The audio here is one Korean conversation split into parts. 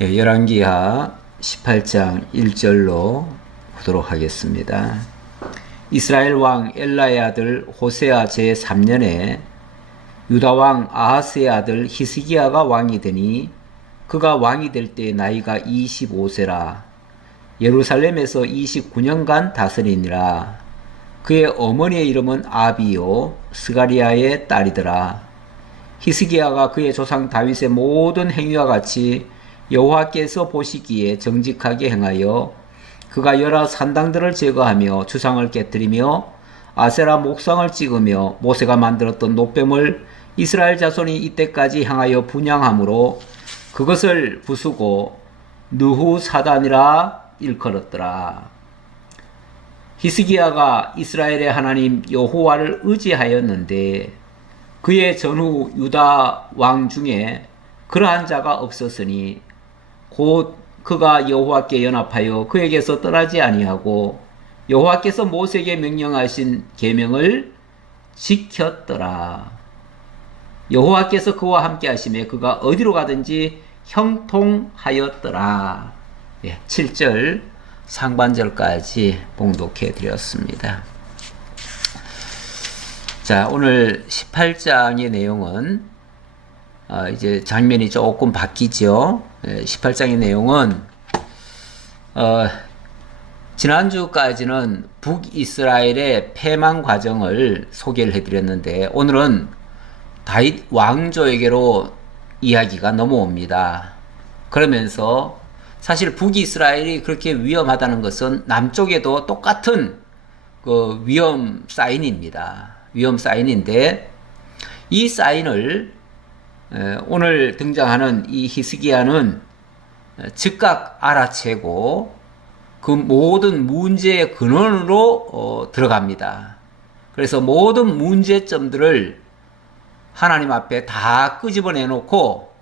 열왕기하 18장 1절로 보도록 하겠습니다. 이스라엘 왕 엘라의 아들 호세아 제3년에 유다 왕 아하스의 아들 히스기야가 왕이 되니 그가 왕이 될 때 나이가 25세라. 예루살렘에서 29년간 다스리니라. 그의 어머니의 이름은 아비요 스가리아의 딸이더라. 히스기야가 그의 조상 다윗의 모든 행위와 같이 여호와께서 보시기에 정직하게 행하여 그가 여러 산당들을 제거하며 주상을 깨뜨리며 아세라 목상을 찍으며 모세가 만들었던 노뱀을 이스라엘 자손이 이때까지 향하여 분향함으로 그것을 부수고 느후사단이라 일컬었더라. 히스기야가 이스라엘의 하나님 여호와를 의지하였는데 그의 전후 유다 왕 중에 그러한 자가 없었으니 곧 그가 여호와께 연합하여 그에게서 떠나지 아니하고 여호와께서 모세에게 명령하신 계명을 지켰더라. 여호와께서 그와 함께 하심에 그가 어디로 가든지 형통하였더라. 7절 상반절까지 봉독해 드렸습니다. 자, 오늘 18장의 내용은 이제 장면이 조금 바뀌죠. 18장의 내용은 지난주까지는 북이스라엘의 패망 과정을 소개를 해드렸는데 오늘은 다윗 왕조에게로 이야기가 넘어옵니다. 그러면서 사실 북이스라엘이 그렇게 위험하다는 것은 남쪽에도 똑같은 그 위험 사인입니다. 위험 사인인데 이 사인을 오늘 등장하는 이 히스기야는 즉각 알아채고 그 모든 문제의 근원으로 들어갑니다. 그래서 모든 문제점들을 하나님 앞에 다 끄집어내 놓고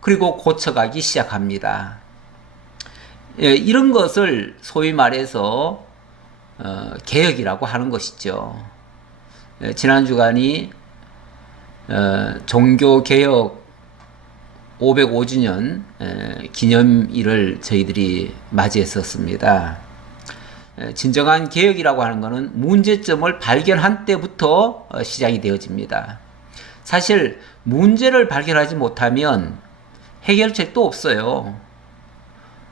그리고 고쳐가기 시작합니다. 이런 것을 소위 말해서 개혁이라고 하는 것이죠. 지난 주간이 종교개혁 505주년 기념일을 저희들이 맞이했었습니다. 진정한 개혁이라고 하는 것은 문제점을 발견한 때부터 시작이 되어집니다. 사실 문제를 발견하지 못하면 해결책도 없어요.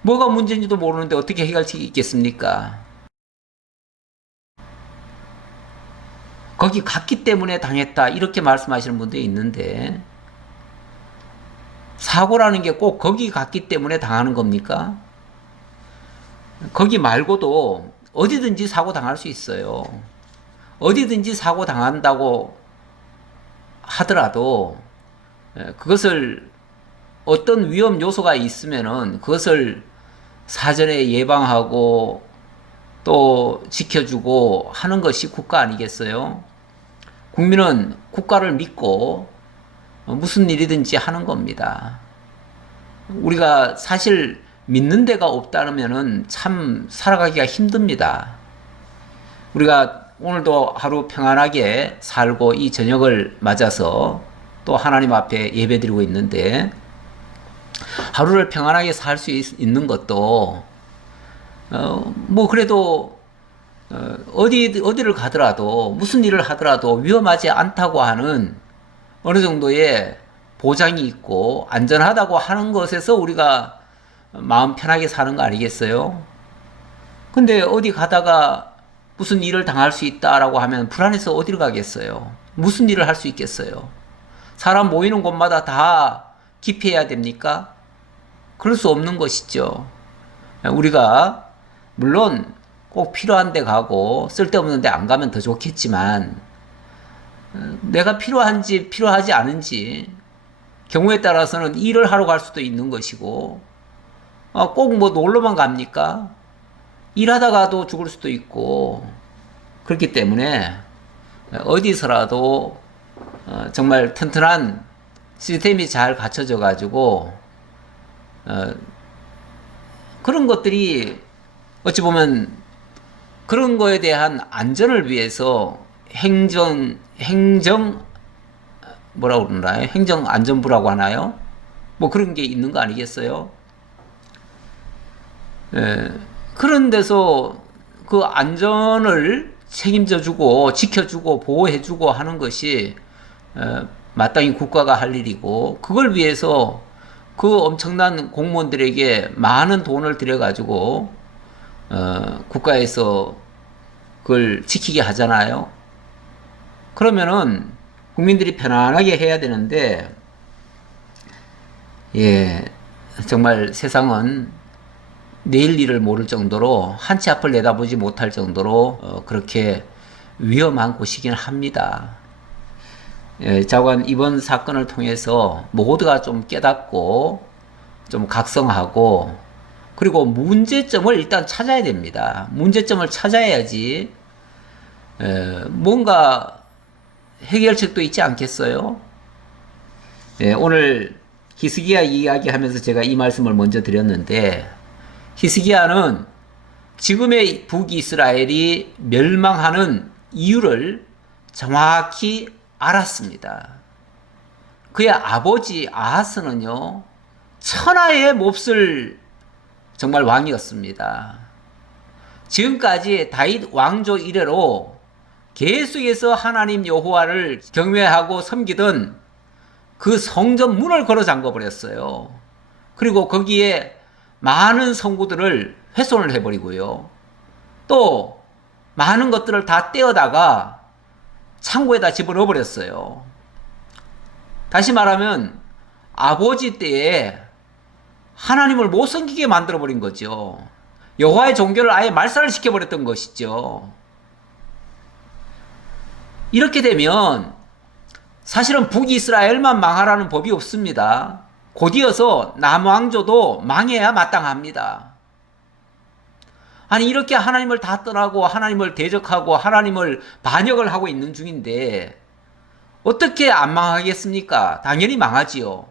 뭐가 문제인지도 모르는데 어떻게 해결책이 있겠습니까? 거기 갔기 때문에 당했다 이렇게 말씀하시는 분도 있는데 사고라는 게 꼭 거기 갔기 때문에 당하는 겁니까? 거기 말고도 어디든지 사고 당할 수 있어요. 어디든지 사고 당한다고 하더라도 그것을 어떤 위험 요소가 있으면은 그것을 사전에 예방하고 또 지켜주고 하는 것이 국가 아니겠어요? 국민은 국가를 믿고 무슨 일이든지 하는 겁니다. 우리가 사실 믿는 데가 없다면은 참 살아가기가 힘듭니다. 우리가 오늘도 하루 평안하게 살고 이 저녁을 맞아서 또 하나님 앞에 예배드리고 있는데 하루를 평안하게 살 수 있는 것도 뭐 그래도 어디를 가더라도 무슨 일을 하더라도 위험하지 않다고 하는 어느 정도의 보장이 있고 안전하다고 하는 것에서 우리가 마음 편하게 사는 거 아니겠어요? 근데 어디 가다가 무슨 일을 당할 수 있다라고 하면 불안해서 어디를 가겠어요? 무슨 일을 할 수 있겠어요? 사람 모이는 곳마다 다 기피해야 됩니까? 그럴 수 없는 것이죠. 우리가 물론 꼭 필요한 데 가고 쓸데없는 데 안 가면 더 좋겠지만 내가 필요한지 필요하지 않은지 경우에 따라서는 일을 하러 갈 수도 있는 것이고 꼭 뭐 놀러만 갑니까? 일하다가도 죽을 수도 있고 그렇기 때문에 어디서라도 정말 튼튼한 시스템이 잘 갖춰져 가지고 그런 것들이 어찌 보면 그런 거에 대한 안전을 위해서 뭐라고 그러나요? 행정안전부라고 하나요? 뭐 그런 게 있는 거 아니겠어요? 예, 그런 데서 그 안전을 책임져주고 지켜주고 보호해주고 하는 것이 마땅히 국가가 할 일이고, 그걸 위해서 그 엄청난 공무원들에게 많은 돈을 들여가지고 국가에서 그걸 지키게 하잖아요. 그러면은 국민들이 편안하게 해야 되는데, 예, 정말 세상은 내일 일을 모를 정도로, 한 치 앞을 내다보지 못할 정도로 그렇게 위험한 곳이긴 합니다. 예, 자관 이번 사건을 통해서 모두가 좀 깨닫고 좀 각성하고, 그리고 문제점을 일단 찾아야 됩니다. 문제점을 찾아야지 뭔가 해결책도 있지 않겠어요? 예, 오늘 히스기야 이야기하면서 제가 이 말씀을 먼저 드렸는데, 히스기야는 지금의 북이스라엘이 멸망하는 이유를 정확히 알았습니다. 그의 아버지 아하스는요, 천하의 몹쓸 정말 왕이었습니다. 지금까지 다윗 왕조 이래로 계속해서 하나님 여호와를 경외하고 섬기던 그 성전 문을 걸어 잠궈 버렸어요. 그리고 거기에 많은 성구들을 훼손을 해버리고요. 또 많은 것들을 다 떼어다가 창고에다 집어넣어 버렸어요. 다시 말하면 아버지 때에 하나님을 못 섬기게 만들어 버린 거죠. 여호와의 종교를 아예 말살을 시켜버렸던 것이죠. 이렇게 되면 사실은 북이스라엘만 망하라는 법이 없습니다. 곧이어서 남왕조도 망해야 마땅합니다. 아니, 이렇게 하나님을 다 떠나고 하나님을 대적하고 하나님을 반역을 하고 있는 중인데 어떻게 안 망하겠습니까? 당연히 망하지요.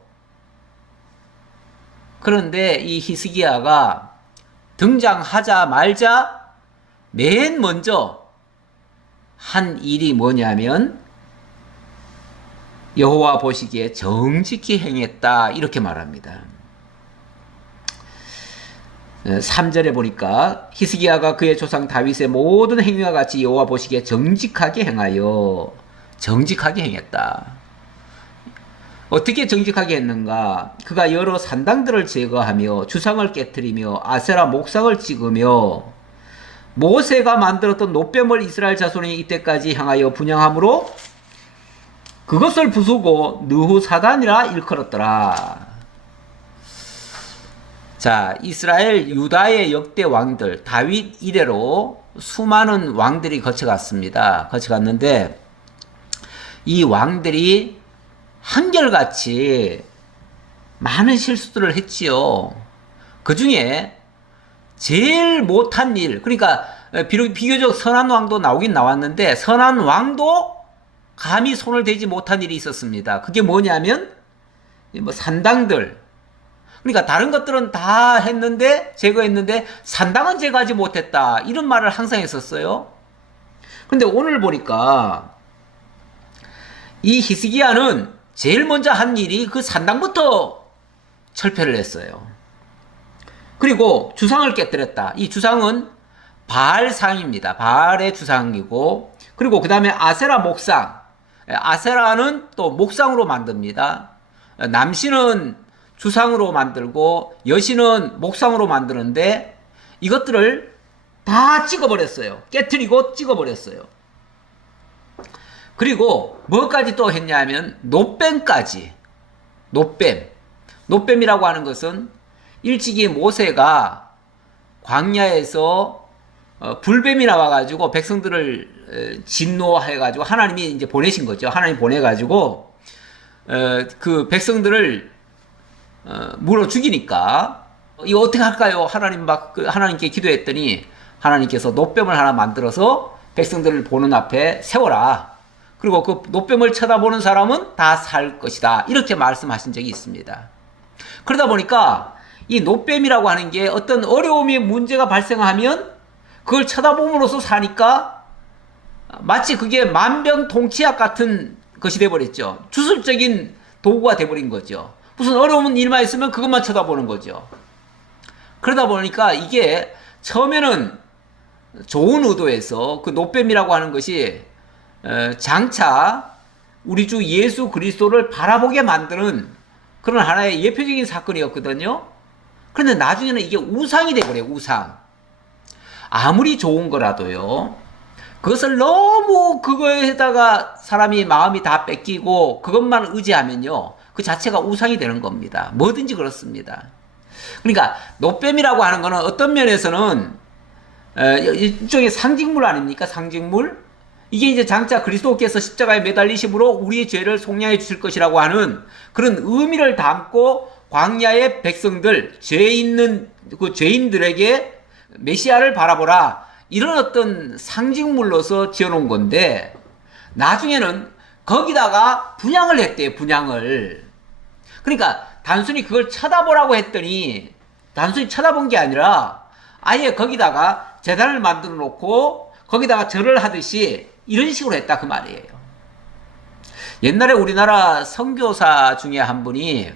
그런데 이 히스기야가 등장하자마자 맨 먼저 한 일이 뭐냐면, 여호와 보시기에 정직히 행했다, 이렇게 말합니다. 3절에 보니까 히스기야가 그의 조상 다윗의 모든 행위와 같이 여호와 보시기에 정직하게 행하여, 정직하게 행했다. 어떻게 정직하게 했는가? 그가 여러 산당들을 제거하며 주상을 깨뜨리며 아세라 목상을 찍으며 모세가 만들었던 노뱀을 이스라엘 자손이 이때까지 향하여 분향함으로 그것을 부수고 느후사단이라 일컬었더라. 자, 이스라엘 유다의 역대 왕들 다윗 이래로 수많은 왕들이 거쳐갔는데 이 왕들이 한결같이 많은 실수들을 했지요. 그 중에 제일 못한 일, 그러니까 비교적 선한 왕도 나오긴 나왔는데 선한 왕도 감히 손을 대지 못한 일이 있었습니다. 그게 뭐냐면 산당들, 그러니까 다른 것들은 다 했는데, 제거했는데 산당은 제거하지 못했다, 이런 말을 항상 했었어요. 그런데 오늘 보니까 이 히스기야는 제일 먼저 한 일이 그 산당부터 철폐를 했어요. 그리고 주상을 깨뜨렸다. 이 주상은 바알상입니다. 바알의 주상이고, 그리고 그 다음에 아세라 목상, 아세라는 또 목상으로 만듭니다. 남신은 주상으로 만들고 여신은 목상으로 만드는데 이것들을 다 찍어버렸어요. 깨트리고 찍어버렸어요. 그리고 뭐까지 또 했냐면 노뱀까지. 노뱀이라고 하는 것은 일찍이 모세가 광야에서 불뱀이 나와가지고 백성들을 진노해가지고 하나님이 이제 보내신 거죠. 하나님 보내가지고 그 백성들을 물어 죽이니까 이거 어떻게 할까요? 하나님께 기도했더니 하나님께서 노뱀을 하나 만들어서 백성들을 보는 앞에 세워라. 그리고 그 노뱀을 쳐다보는 사람은 다 살 것이다, 이렇게 말씀하신 적이 있습니다. 그러다 보니까 이 노뱀이라고 하는 게 어떤 어려움이 문제가 발생하면 그걸 쳐다봄으로써 사니까 마치 그게 만병통치약 같은 것이 돼버렸죠. 주술적인 도구가 돼버린 거죠. 무슨 어려운 일만 있으면 그것만 쳐다보는 거죠. 그러다 보니까 이게 처음에는 좋은 의도에서 그 노뱀이라고 하는 것이 장차 우리 주 예수 그리스도를 바라보게 만드는 그런 하나의 예표적인 사건이었거든요. 그런데 나중에는 이게 우상이 돼버려요. 우상. 아무리 좋은 거라도요. 그것을 너무 그거에다가 사람이 마음이 다 뺏기고 그것만 의지하면요. 그 자체가 우상이 되는 겁니다. 뭐든지 그렇습니다. 그러니까 노뱀이라고 하는 거는 어떤 면에서는 일종의 상징물 아닙니까? 상징물? 이게 이제 장차 그리스도께서 십자가에 매달리심으로 우리의 죄를 속량해 주실 것이라고 하는 그런 의미를 담고 광야의 백성들, 죄 있는 그 죄인들에게 메시아를 바라보라. 이런 어떤 상징물로서 지어놓은 건데, 나중에는 거기다가 분양을 했대요, 분양을. 그러니까 단순히 그걸 쳐다보라고 했더니, 단순히 쳐다본 게 아니라, 아예 거기다가 제단을 만들어 놓고, 거기다가 절을 하듯이, 이런 식으로 했다, 그 말이에요. 옛날에 우리나라 선교사 중에 한 분이,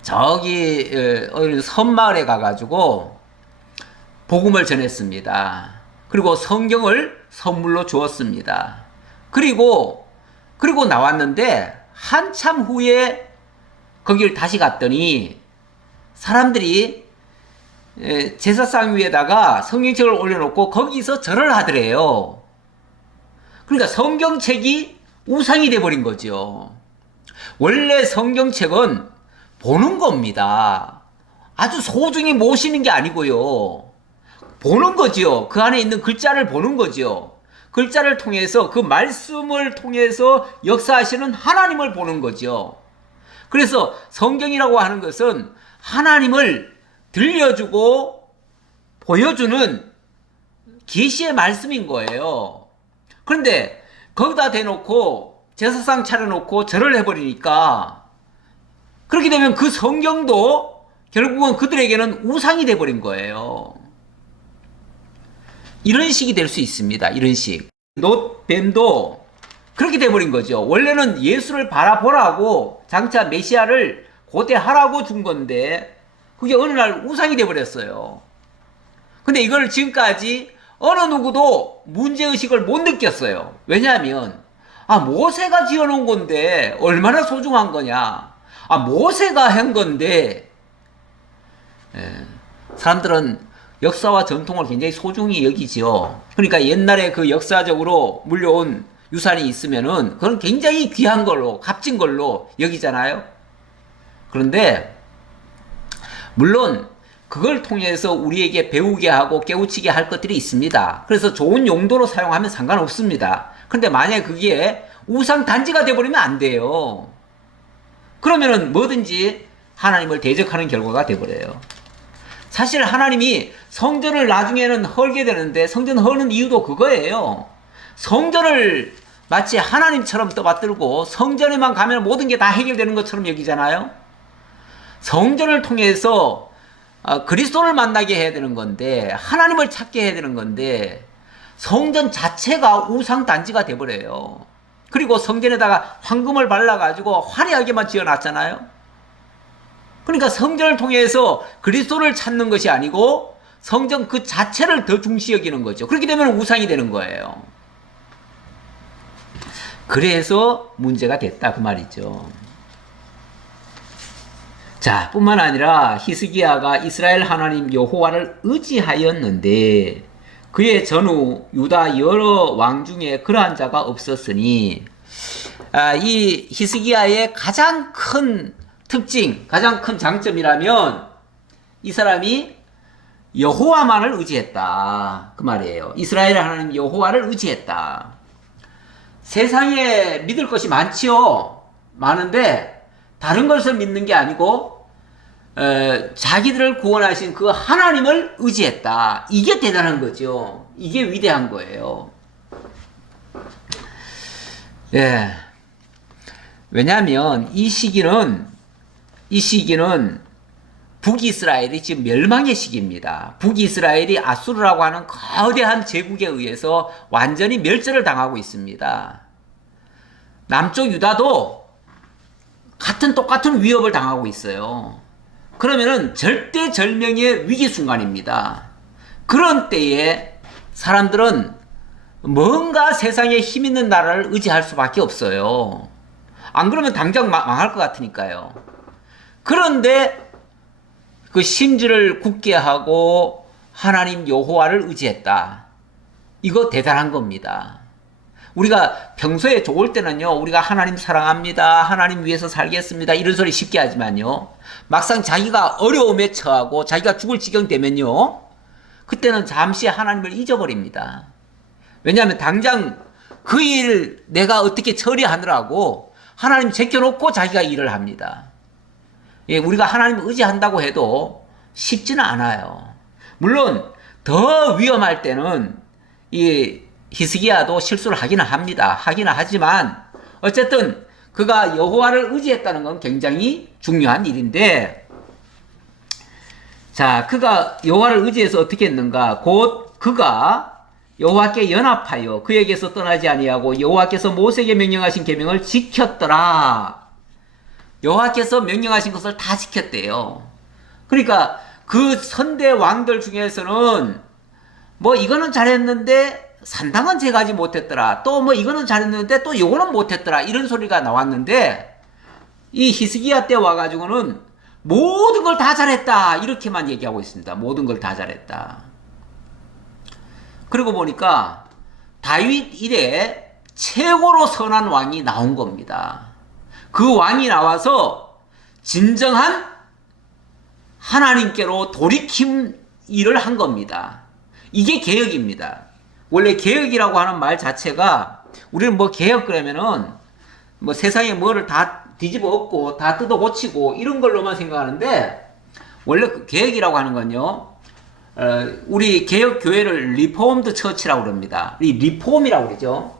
저기, 섬마을에 가가지고, 복음을 전했습니다. 그리고 성경을 선물로 주었습니다. 그리고 나왔는데 한참 후에 거기를 다시 갔더니 사람들이 제사상 위에다가 성경책을 올려놓고 거기서 절을 하더래요. 그러니까 성경책이 우상이 돼버린 거죠. 원래 성경책은 보는 겁니다. 아주 소중히 모시는 게 아니고요. 보는 거지요. 그 안에 있는 글자를 보는 거지요. 글자를 통해서 그 말씀을 통해서 역사하시는 하나님을 보는 거죠. 그래서 성경이라고 하는 것은 하나님을 들려주고 보여주는 계시의 말씀인 거예요. 그런데 거기다 대놓고 제사상 차려놓고 절을 해버리니까 그렇게 되면 그 성경도 결국은 그들에게는 우상이 돼버린 거예요. 이런 식이 될 수 있습니다. 이런 식. 노뱀도 그렇게 돼버린 거죠. 원래는 예수를 바라보라고 장차 메시아를 고대하라고 준 건데 그게 어느 날 우상이 돼버렸어요. 근데 이걸 지금까지 어느 누구도 문제의식을 못 느꼈어요. 왜냐하면 모세가 지어놓은 건데 얼마나 소중한 거냐. 모세가 한 건데 사람들은 역사와 전통을 굉장히 소중히 여기지요. 그러니까 옛날에 그 역사적으로 물려온 유산이 있으면은 그건 굉장히 귀한 걸로, 값진 걸로 여기잖아요. 그런데 물론 그걸 통해서 우리에게 배우게 하고 깨우치게 할 것들이 있습니다. 그래서 좋은 용도로 사용하면 상관없습니다. 그런데 만약에 그게 우상 단지가 돼버리면 안 돼요. 그러면은 뭐든지 하나님을 대적하는 결과가 돼버려요. 사실 하나님이 성전을 나중에는 헐게 되는데 성전 허는 이유도 그거예요. 성전을 마치 하나님처럼 떠받들고 성전에만 가면 모든 게 다 해결되는 것처럼 여기잖아요. 성전을 통해서 그리스도를 만나게 해야 되는 건데 하나님을 찾게 해야 되는 건데 성전 자체가 우상단지가 돼버려요. 그리고 성전에다가 황금을 발라가지고 화려하게만 지어놨잖아요. 그러니까 성전을 통해서 그리스도를 찾는 것이 아니고 성전 그 자체를 더 중시 여기는 거죠. 그렇게 되면 우상이 되는 거예요. 그래서 문제가 됐다 그 말이죠. 자, 뿐만 아니라 히스기야가 이스라엘 하나님 여호와를 의지하였는데 그의 전후 유다 여러 왕 중에 그러한 자가 없었으니 이 히스기야의 가장 큰 특징, 가장 큰 장점이라면 이 사람이 여호와만을 의지했다 그 말이에요. 이스라엘 하나님 여호와를 의지했다. 세상에 믿을 것이 많지요. 많은데 다른 것을 믿는 게 아니고 자기들을 구원하신 그 하나님을 의지했다. 이게 대단한 거죠. 이게 위대한 거예요. 예. 왜냐하면 이 시기는 북이스라엘이 지금 멸망의 시기입니다. 북이스라엘이 아수르라고 하는 거대한 제국에 의해서 완전히 멸절을 당하고 있습니다. 남쪽 유다도 똑같은 위협을 당하고 있어요. 그러면은 절대절명의 위기 순간입니다. 그런 때에 사람들은 뭔가 세상에 힘 있는 나라를 의지할 수밖에 없어요. 안 그러면 당장 망할 것 같으니까요. 그런데 그 심지를 굳게 하고 하나님 여호와를 의지했다. 이거 대단한 겁니다. 우리가 평소에 좋을 때는요, 우리가 하나님 사랑합니다, 하나님 위해서 살겠습니다, 이런 소리 쉽게 하지만요, 막상 자기가 어려움에 처하고 자기가 죽을 지경 되면요, 그때는 잠시 하나님을 잊어버립니다. 왜냐하면 당장 그 일을 내가 어떻게 처리하느라고 하나님 제껴놓고 자기가 일을 합니다. 예, 우리가 하나님을 의지한다고 해도 쉽지는 않아요. 물론 더 위험할 때는 이 히스기야도 실수를 하기는 합니다. 하기는 하지만 어쨌든 그가 여호와를 의지했다는 건 굉장히 중요한 일인데, 자, 그가 여호와를 의지해서 어떻게 했는가? 곧 그가 여호와께 연합하여 그에게서 떠나지 아니하고 여호와께서 모세에게 명령하신 계명을 지켰더라. 여호와께서 명령하신 것을 다 지켰대요. 그러니까 그 선대 왕들 중에서는 뭐 이거는 잘했는데 산당은 제가지 못했더라, 또 뭐 이거는 잘했는데 또 요거는 못했더라, 이런 소리가 나왔는데, 이 히스기야 때 와가지고는 모든 걸 다 잘했다, 이렇게만 얘기하고 있습니다. 모든 걸 다 잘했다. 그리고 보니까 다윗 이래 최고로 선한 왕이 나온 겁니다. 그 왕이 나와서 진정한 하나님께로 돌이킴 일을 한 겁니다. 이게 개혁입니다. 원래 개혁이라고 하는 말 자체가, 우리는 뭐 개혁 그러면은 뭐 세상에 뭐를 다 뒤집어 엎고 다 뜯어 고치고 이런 걸로만 생각하는데, 원래 그 개혁이라고 하는 건요, 우리 개혁 교회를 리포엄드 처치라고 그럽니다. 이 리폼이라고 그러죠.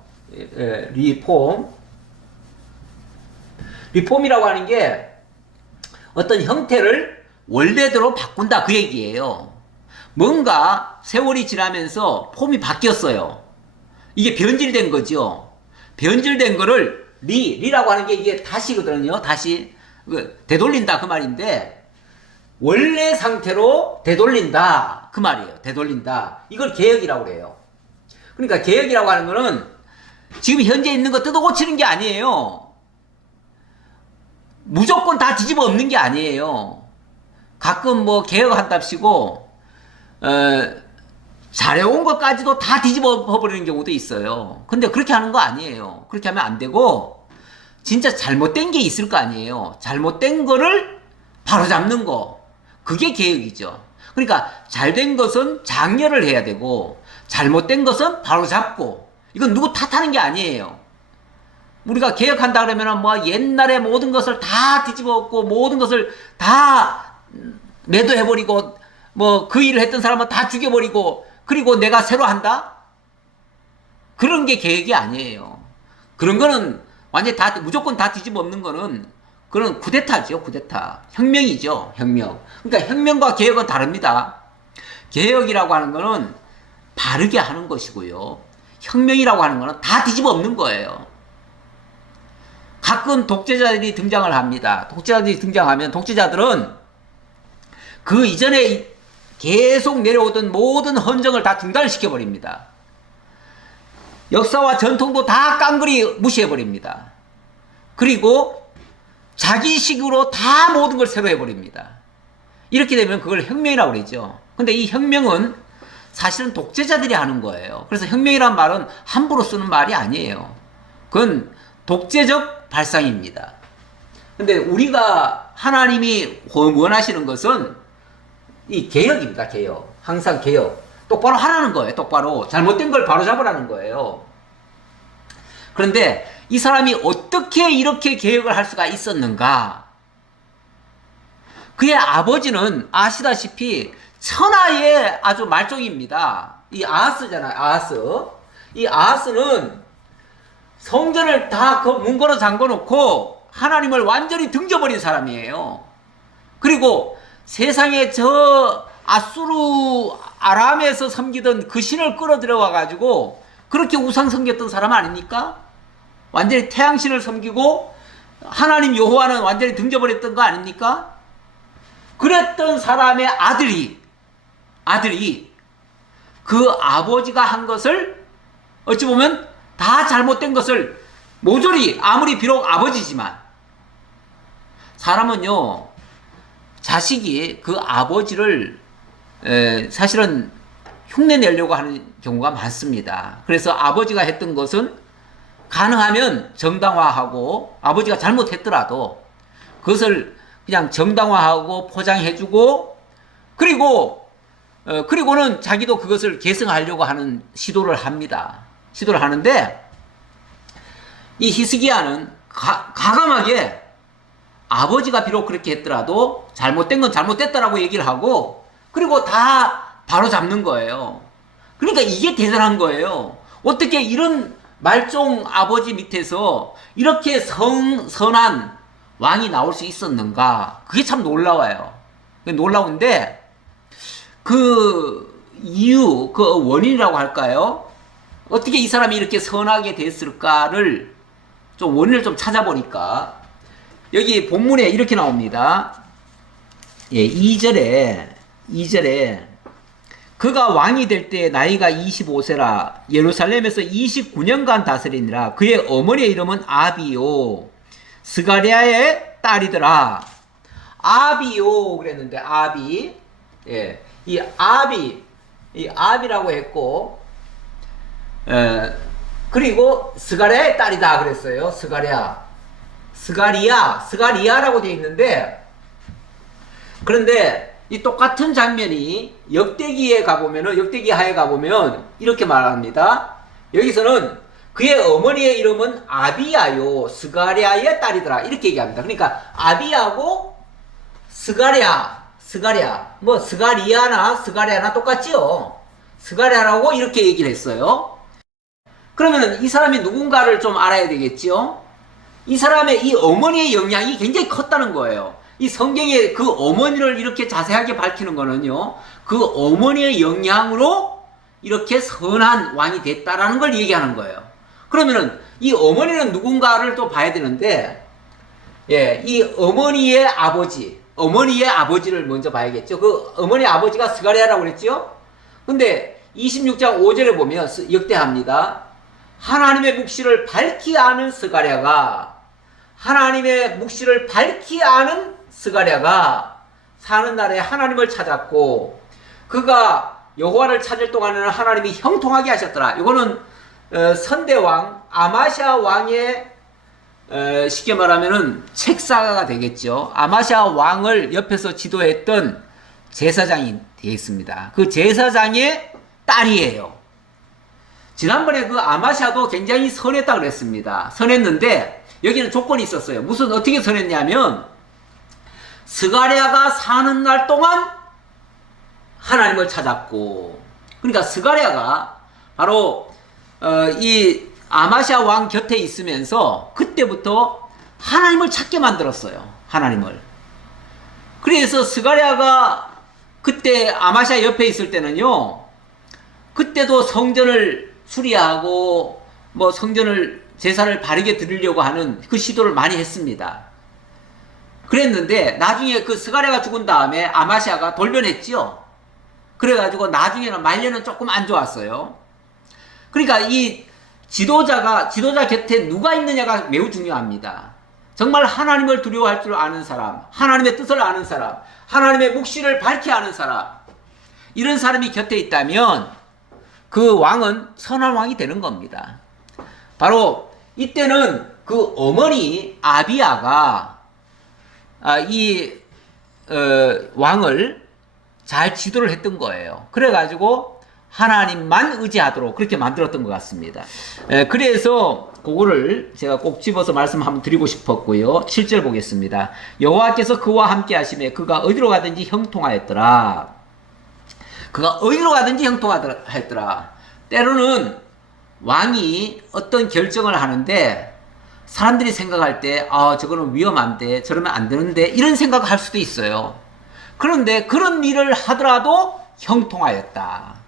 리폼이라고 하는 게 어떤 형태를 원래대로 바꾼다, 그 얘기예요. 뭔가 세월이 지나면서 폼이 바뀌었어요. 이게 변질된 거죠. 변질된 거를 리라고 하는 게 이게 다시거든요. 다시 되돌린다, 그 말인데, 원래 상태로 되돌린다, 그 말이에요. 되돌린다. 이걸 개혁이라고 그래요. 그러니까 개혁이라고 하는 거는 지금 현재 있는 거 뜯어 고치는 게 아니에요. 무조건 다 뒤집어 엎는 게 아니에요. 가끔 뭐 개혁한답시고 잘해온 것까지도 다 뒤집어 버리는 경우도 있어요. 근데 그렇게 하는 거 아니에요. 그렇게 하면 안 되고, 진짜 잘못된 게 있을 거 아니에요. 잘못된 거를 바로잡는 거, 그게 개혁이죠. 그러니까 잘된 것은 장려를 해야 되고, 잘못된 것은 바로잡고, 이건 누구 탓하는 게 아니에요. 우리가 개혁한다 그러면 뭐 옛날에 모든 것을 다 뒤집어 엎고 모든 것을 다 매도해버리고 뭐 그 일을 했던 사람은 다 죽여버리고 그리고 내가 새로 한다? 그런 게 계획이 아니에요. 그런 거는 완전히 다 무조건 다 뒤집어 엎는 거는 그런 쿠데타죠. 쿠데타. 혁명이죠. 혁명. 그러니까 혁명과 개혁은 다릅니다. 개혁이라고 하는 거는 바르게 하는 것이고요, 혁명이라고 하는 거는 다 뒤집어 엎는 거예요. 가끔 독재자들이 등장을 합니다. 독재자들이 등장하면 독재자들은 그 이전에 계속 내려오던 모든 헌정을 다 중단을 시켜버립니다. 역사와 전통도 다 깡그리 무시해버립니다. 그리고 자기식으로 다 모든 걸 새로 해버립니다. 이렇게 되면 그걸 혁명이라고 그러죠. 근데 이 혁명은 사실은 독재자들이 하는 거예요. 그래서 혁명이란 말은 함부로 쓰는 말이 아니에요. 그건 독재적 발상입니다. 근데 우리가 하나님이 원하시는 것은 이 개혁입니다. 개혁. 항상 개혁. 똑바로 하라는 거예요. 똑바로. 잘못된 걸 바로잡으라는 거예요. 그런데 이 사람이 어떻게 이렇게 개혁을 할 수가 있었는가? 그의 아버지는 아시다시피 천하의 아주 말종입니다. 이 아하스잖아요. 아하스. 이 아하스는 성전을 다 문 걸어 잠궈 놓고 하나님을 완전히 등져버린 사람이에요. 그리고 세상에 저 아수르 아람에서 섬기던 그 신을 끌어들여 와가지고 그렇게 우상 섬겼던 사람 아닙니까? 완전히 태양신을 섬기고 하나님 여호와는 완전히 등져버렸던 거 아닙니까? 그랬던 사람의 아들이 그 아버지가 한 것을 어찌 보면 다 잘못된 것을 모조리, 아무리 비록 아버지지만, 사람은요 자식이 그 아버지를 사실은 흉내내려고 하는 경우가 많습니다. 그래서 아버지가 했던 것은 가능하면 정당화하고, 아버지가 잘못했더라도 그것을 그냥 정당화하고 포장해주고, 그리고는 자기도 그것을 계승하려고 하는 시도를 합니다. 시도를 하는데, 이 히스기야는 가감하게 아버지가 비록 그렇게 했더라도 잘못된 건 잘못됐다라고 얘기를 하고, 그리고 다 바로 잡는 거예요. 그러니까 이게 대단한 거예요. 어떻게 이런 말종 아버지 밑에서 이렇게 선한 왕이 나올 수 있었는가? 그게 참 놀라워요. 놀라운데, 그 이유, 그 원인이라고 할까요? 어떻게 이 사람이 이렇게 선하게 됐을까를 원인을 좀 찾아보니까, 여기 본문에 이렇게 나옵니다. 예, 2절에 그가 왕이 될 때 나이가 25세라 예루살렘에서 29년간 다스리니라. 그의 어머니의 이름은 아비요 스가랴의 딸이더라. 아비요 그랬는데, 아비, 예, 이 아비라고 했고, 그리고 스가랴의 딸이다 그랬어요. 스가리야라고 되어 있는데, 그런데 이 똑같은 장면이 역대기하에 가보면 이렇게 말합니다. 여기서는 그의 어머니의 이름은 아비야요 스가랴의 딸이더라 이렇게 얘기합니다. 그러니까 아비야고 스가랴 뭐 스가리야나 스가랴나 똑같지요. 스가랴라고 이렇게 얘기를 했어요. 그러면 이 사람이 누군가를 좀 알아야 되겠죠. 이 사람의 이 어머니의 영향이 굉장히 컸다는 거예요. 이 성경에 그 어머니를 이렇게 자세하게 밝히는 거는요, 그 어머니의 영향으로 이렇게 선한 왕이 됐다라는 걸 얘기하는 거예요. 그러면은 이 어머니는 누군가를 또 봐야 되는데, 예, 이 어머니의 아버지를 먼저 봐야겠죠. 그 어머니의 아버지가 스가랴라고 그랬죠. 근데 26장 5절에 보면 역대합니다. 하나님의 묵시를 밝히 아는 스가랴가 사는 날에 하나님을 찾았고, 그가 여호와를 찾을 동안에는 하나님이 형통하게 하셨더라. 이거는 선대왕 아마시아 왕의 쉽게 말하면은 책사가 되겠죠. 아마시아 왕을 옆에서 지도했던 제사장이 되어 있습니다. 그 제사장의 딸이에요. 지난번에 그 아마시아도 굉장히 선했다고 그랬습니다. 선했는데 여기는 조건이 있었어요. 어떻게 선했냐면, 스가랴가 사는 날 동안 하나님을 찾았고, 그러니까 스가랴가 바로 이 아마시아 왕 곁에 있으면서 그때부터 하나님을 찾게 만들었어요. 하나님을. 그래서 스가랴가 그때 아마시아 옆에 있을 때는요, 그때도 성전을 수리하고 뭐 제사를 바르게 드리려고 하는 그 시도를 많이 했습니다. 그랬는데 나중에 그 스가랴가 죽은 다음에 아마시아가 돌변했지요. 그래가지고 나중에는 말년은 조금 안 좋았어요. 그러니까 이 지도자 곁에 누가 있느냐가 매우 중요합니다. 정말 하나님을 두려워할 줄 아는 사람, 하나님의 뜻을 아는 사람, 하나님의 묵시를 밝히 아는 사람, 이런 사람이 곁에 있다면 그 왕은 선한 왕이 되는 겁니다. 바로 이때는 그 어머니 아비야가 이 왕을 잘 지도를 했던 거예요. 그래가지고 하나님만 의지하도록 그렇게 만들었던 것 같습니다. 그래서 그거를 제가 꼭 집어서 말씀 한번 드리고 싶었고요. 7절 보겠습니다. 여호와께서 그와 함께 하시매 그가 어디로 가든지 형통하였더라. 때로는 왕이 어떤 결정을 하는데 사람들이 생각할 때 저거는 위험한데 저러면 안 되는데 이런 생각을 할 수도 있어요. 그런데 그런 일을 하더라도 형통하였다.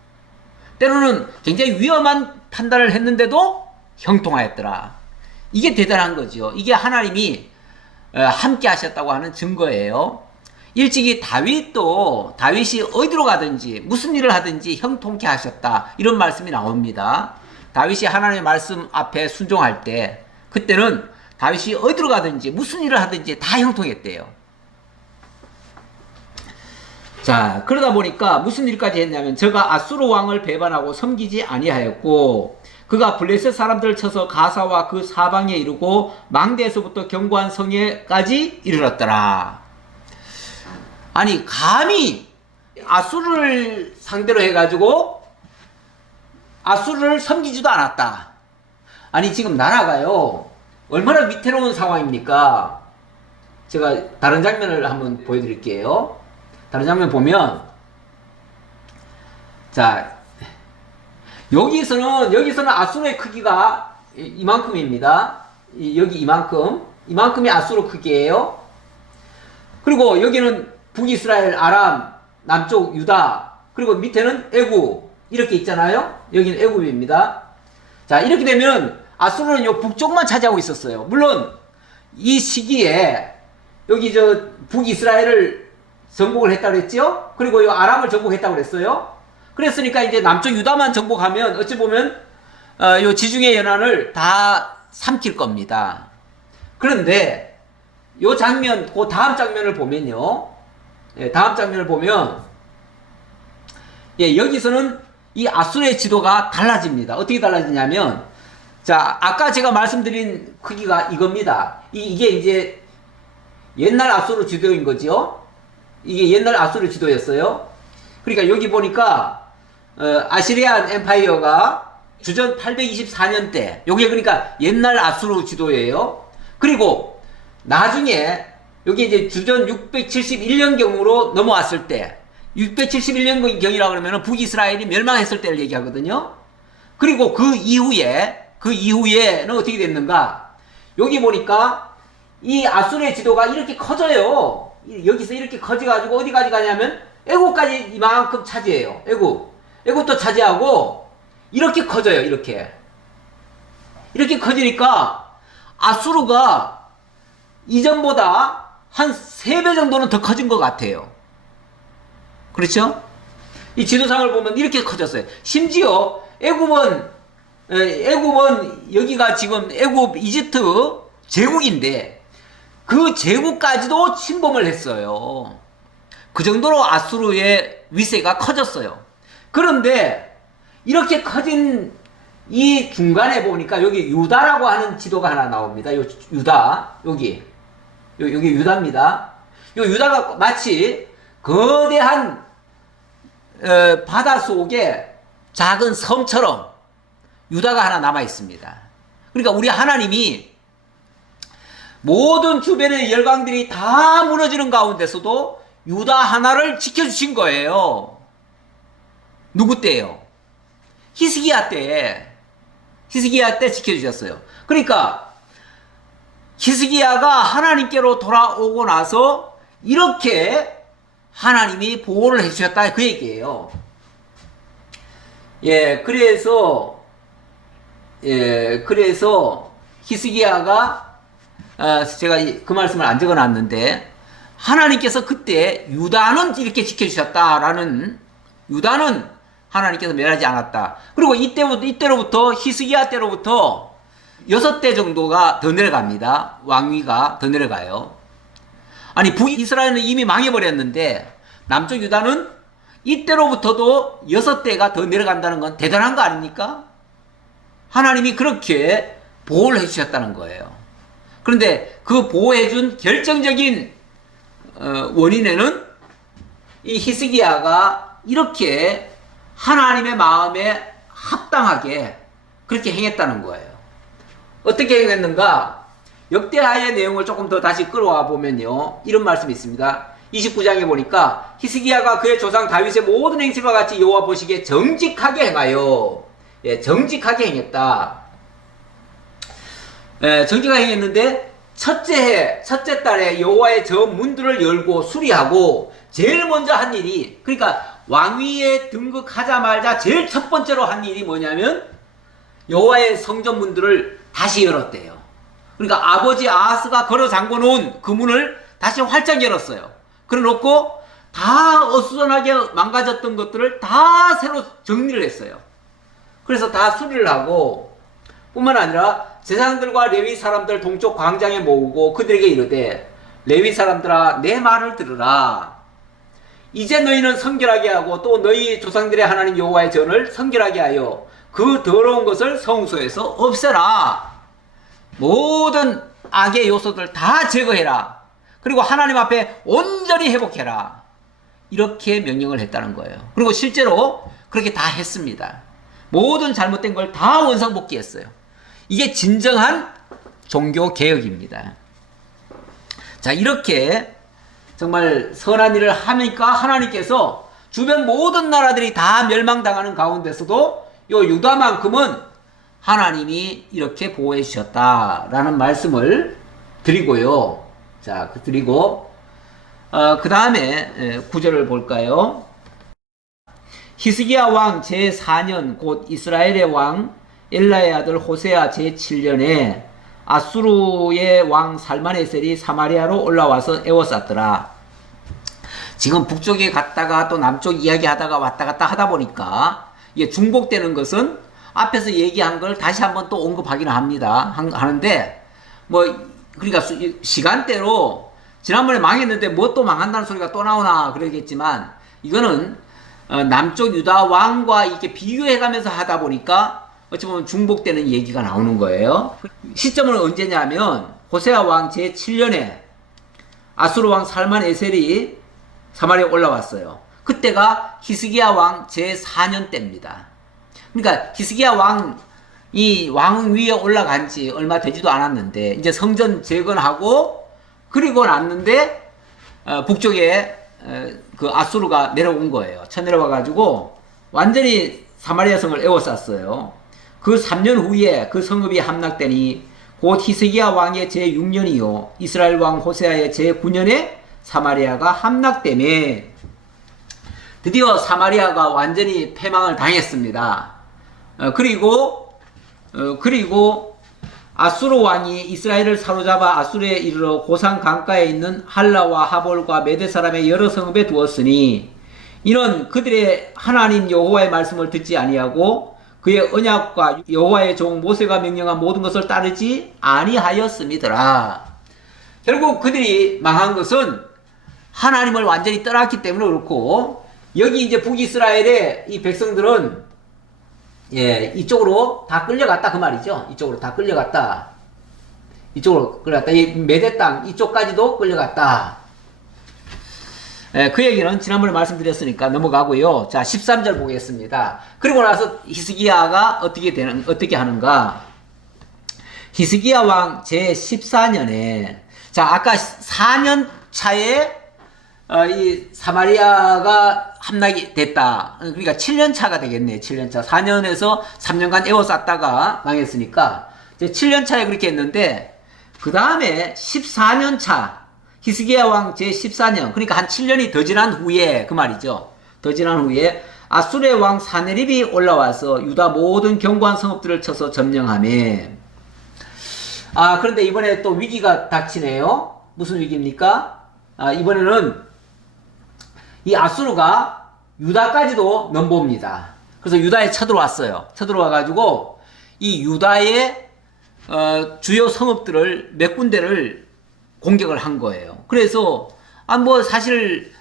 때로는 굉장히 위험한 판단을 했는데도 형통하였더라. 이게 대단한 거죠. 이게 하나님이 함께 하셨다고 하는 증거예요. 일찍이 다윗이 어디로 가든지 무슨 일을 하든지 형통케 하셨다, 이런 말씀이 나옵니다. 다윗이 하나님의 말씀 앞에 순종할 때, 그때는 다윗이 어디로 가든지 무슨 일을 하든지 다 형통했대요. 자, 그러다 보니까 무슨 일까지 했냐면, 저가 아수르 왕을 배반하고 섬기지 아니하였고, 그가 블레셋 사람들을 쳐서 가사와 그 사방에 이르고 망대에서부터 견고한 성에까지 이르렀더라. 아니, 감히 아수르를 상대로 해가지고 아수르를 섬기지도 않았다. 아니, 지금 나라가요, 얼마나 위태로운 상황입니까? 제가 다른 장면을 한번 보여드릴게요. 다른 장면 보면, 자, 여기서는 아수르의 크기가 이만큼입니다. 여기 이만큼이 아수르 크기예요. 그리고 여기는 북이스라엘, 아람, 남쪽 유다, 그리고 밑에는 애굽, 이렇게 있잖아요. 여기는 애굽입니다. 자, 이렇게 되면 아수르는 요 북쪽만 차지하고 있었어요. 물론 이 시기에 여기 북이스라엘을 정복을 했다고 그랬죠. 그리고 요 아람을 정복했다고 그랬어요. 그랬으니까 이제 남쪽 유다만 정복하면 어찌 보면 요 지중해 연안을 다 삼킬 겁니다. 그런데 요 장면, 그 다음 장면을 보면요, 다음 장면을 보면, 여기서는 이 아수르의 지도가 달라집니다. 어떻게 달라지냐면, 자, 아까 제가 말씀드린 크기가 이겁니다. 이게 이제 옛날 아수르 지도인 거죠. 이게 옛날 아수르 지도였어요. 그러니까 여기 보니까 아시리안 엠파이어가 주전 824년 때, 요게 그러니까 옛날 아수르 지도예요. 그리고 나중에 여기 이제 주전 671년경으로 넘어왔을 때, 671년경이라 그러면 북이스라엘이 멸망했을 때를 얘기하거든요. 그리고 그 이후에는 어떻게 됐는가? 여기 보니까 이 아수르의 지도가 이렇게 커져요. 여기서 이렇게 커져가지고 어디까지 가냐면 애국까지 이만큼 차지해요. 애국도 차지하고 이렇게 커져요. 이렇게 커지니까 아수르가 이전보다 한 3배 정도는 더 커진 것 같아요. 그렇죠? 이 지도상을 보면 이렇게 커졌어요. 심지어 애굽은 여기가 지금 애굽 이집트 제국인데 그 제국까지도 침범을 했어요. 그 정도로 아수르의 위세가 커졌어요. 그런데 이렇게 커진 이 중간에 보니까 여기 유다라고 하는 지도가 하나 나옵니다. 요 유다, 여기 유다입니다. 요 유다가 마치 거대한 바다 속에 작은 섬처럼 유다가 하나 남아 있습니다. 그러니까 우리 하나님이 모든 주변의 열강들이 다 무너지는 가운데서도 유다 하나를 지켜주신 거예요. 누구 때요? 히스기야 때 지켜주셨어요. 그러니까 히스기야가 하나님께로 돌아오고 나서 이렇게 하나님이 보호를 해주셨다, 그 얘기예요. 그래서 히스기야가 제가 그 말씀을 안 적어놨는데, 하나님께서 그때 유다는 이렇게 지켜주셨다라는, 유다는 하나님께서 멸하지 않았다. 그리고 이때로부터 히스기야 때로부터 6대 정도가 더 내려갑니다. 왕위가 더 내려가요. 아니, 북이스라엘은 이미 망해버렸는데 남쪽 유다는 이때로부터도 6대가 더 내려간다는 건 대단한 거 아닙니까? 하나님이 그렇게 보호를 해주셨다는 거예요. 그런데 그 보호해준 결정적인 원인에는 이 히스기야가 이렇게 하나님의 마음에 합당하게 그렇게 행했다는 거예요. 어떻게 행했는가? 역대하의 내용을 조금 더 다시 끌어와 보면요, 이런 말씀이 있습니다. 29장에 보니까 히스기야가 그의 조상 다윗의 모든 행실과 같이 여호와 보시기에 정직하게 행하여, 정직하게 행했다. 정직하게 행했는데 첫째 달에 여호와의 저 문들을 열고 수리하고 제일 먼저 한 일이, 그러니까 왕위에 등극하자마자 제일 첫 번째로 한 일이 뭐냐면 여호와의 성전 문들을 다시 열었대요. 그러니까 아버지 아하스가 걸어 잠궈 놓은 그 문을 다시 활짝 열었어요. 그래 놓고 다 어수선하게 망가졌던 것들을 다 새로 정리를 했어요. 그래서 다 수리를 하고 뿐만 아니라 제사장들과 레위 사람들 동쪽 광장에 모으고 그들에게 이르되 레위 사람들아 내 말을 들으라. 이제 너희는 성결하게 하고 또 너희 조상들의 하나님 여호와의 전을 성결하게 하여 그 더러운 것을 성소에서 없애라. 모든 악의 요소들 다 제거해라. 그리고 하나님 앞에 온전히 회복해라. 이렇게 명령을 했다는 거예요. 그리고 실제로 그렇게 다 했습니다. 모든 잘못된 걸 다 원상복귀했어요. 이게 진정한 종교 개혁입니다. 자, 이렇게 정말 선한 일을 하니까 하나님께서 주변 모든 나라들이 다 멸망당하는 가운데서도 요 유다만큼은 하나님이 이렇게 보호해 주셨다라는 말씀을 드리고요. 자, 드리고 그 다음에 9절을 볼까요? 히스기야 왕 제4년 곧 이스라엘의 왕 엘라의 아들 호세아 제7년에 아수르의 왕 살만에셀이 사마리아로 올라와서 에워쌌더라. 지금 북쪽에 갔다가 또 남쪽 이야기하다가 왔다 갔다 하다 보니까 이게 중복되는 것은 앞에서 얘기한 걸 다시 한번 또 언급하기는 합니다. 하는데 뭐 그러니까 시간대로 지난번에 망했는데 뭐 또 망한다는 소리가 또 나오나 그러겠지만 이거는 남쪽 유다 왕과 이렇게 비교해가면서 하다 보니까 어찌 보면 중복되는 얘기가 나오는 거예요. 시점은 언제냐면 호세아 왕 제7년에 아수르 왕 살만에셀이 사마리아에 올라왔어요. 그때가 히스기야 왕 제4년 때입니다. 그러니까 히스기야 왕이 왕 위에 올라간 지 얼마 되지도 않았는데 이제 성전 재건하고 그리고 났는데 북쪽에 그 아수르가 내려온 거예요. 쳐내려와 가지고 완전히 사마리아 성을 에워쌌어요. 그 3년 후에 그 성읍이 함락되니 곧 히스기야 왕의 제6년이요 이스라엘 왕 호세아의 제9년에 사마리아가 함락되매 드디어 사마리아가 완전히 패망을 당했습니다. 그리고 아수르 왕이 이스라엘을 사로잡아 아수르에 이르러 고산 강가에 있는 할라와 하볼과 메대 사람의 여러 성읍에 두었으니 이는 그들의 하나님 여호와의 말씀을 듣지 아니하고 그의 언약과 여호와의 종 모세가 명령한 모든 것을 따르지 아니하였음이더라. 결국 그들이 망한 것은 하나님을 완전히 떠났기 때문에 그렇고 여기 이제 북이스라엘의 이 백성들은 이쪽으로 다 끌려갔다 그 말이죠. 이쪽으로 다 끌려갔다. 이쪽으로 끌려갔다. 이 메대 땅 이쪽까지도 끌려갔다. 그 얘기는 지난번에 말씀드렸으니까 넘어가고요. 자, 13절 보겠습니다. 그리고 나서 히스기야가 어떻게 하는가? 히스기야 왕 제14년에 자, 아까 4년 차에 이 사마리아가 함락이 됐다. 그러니까 7년 차가 되겠네. 7년 차. 4년에서 3년간 에워쌌다가 망했으니까 이제 7년 차에 그렇게 했는데 그 다음에 14년 차 히스기야 왕 제14년 그러니까 한 7년이 더 지난 후에 그 말이죠. 더 지난 후에 아수르의 왕 사네립이 올라와서 유다 모든 견고한 성읍들을 쳐서 점령하매 그런데 이번에 또 위기가 닥치네요. 무슨 위기입니까? 이번에는 이 아수르가 유다까지도 넘봅니다. 그래서 유다에 쳐들어왔어요. 쳐들어와가지고 이 유다의 주요 성읍들을 몇 군데를 공격을 한 거예요. 그래서 뭐 사실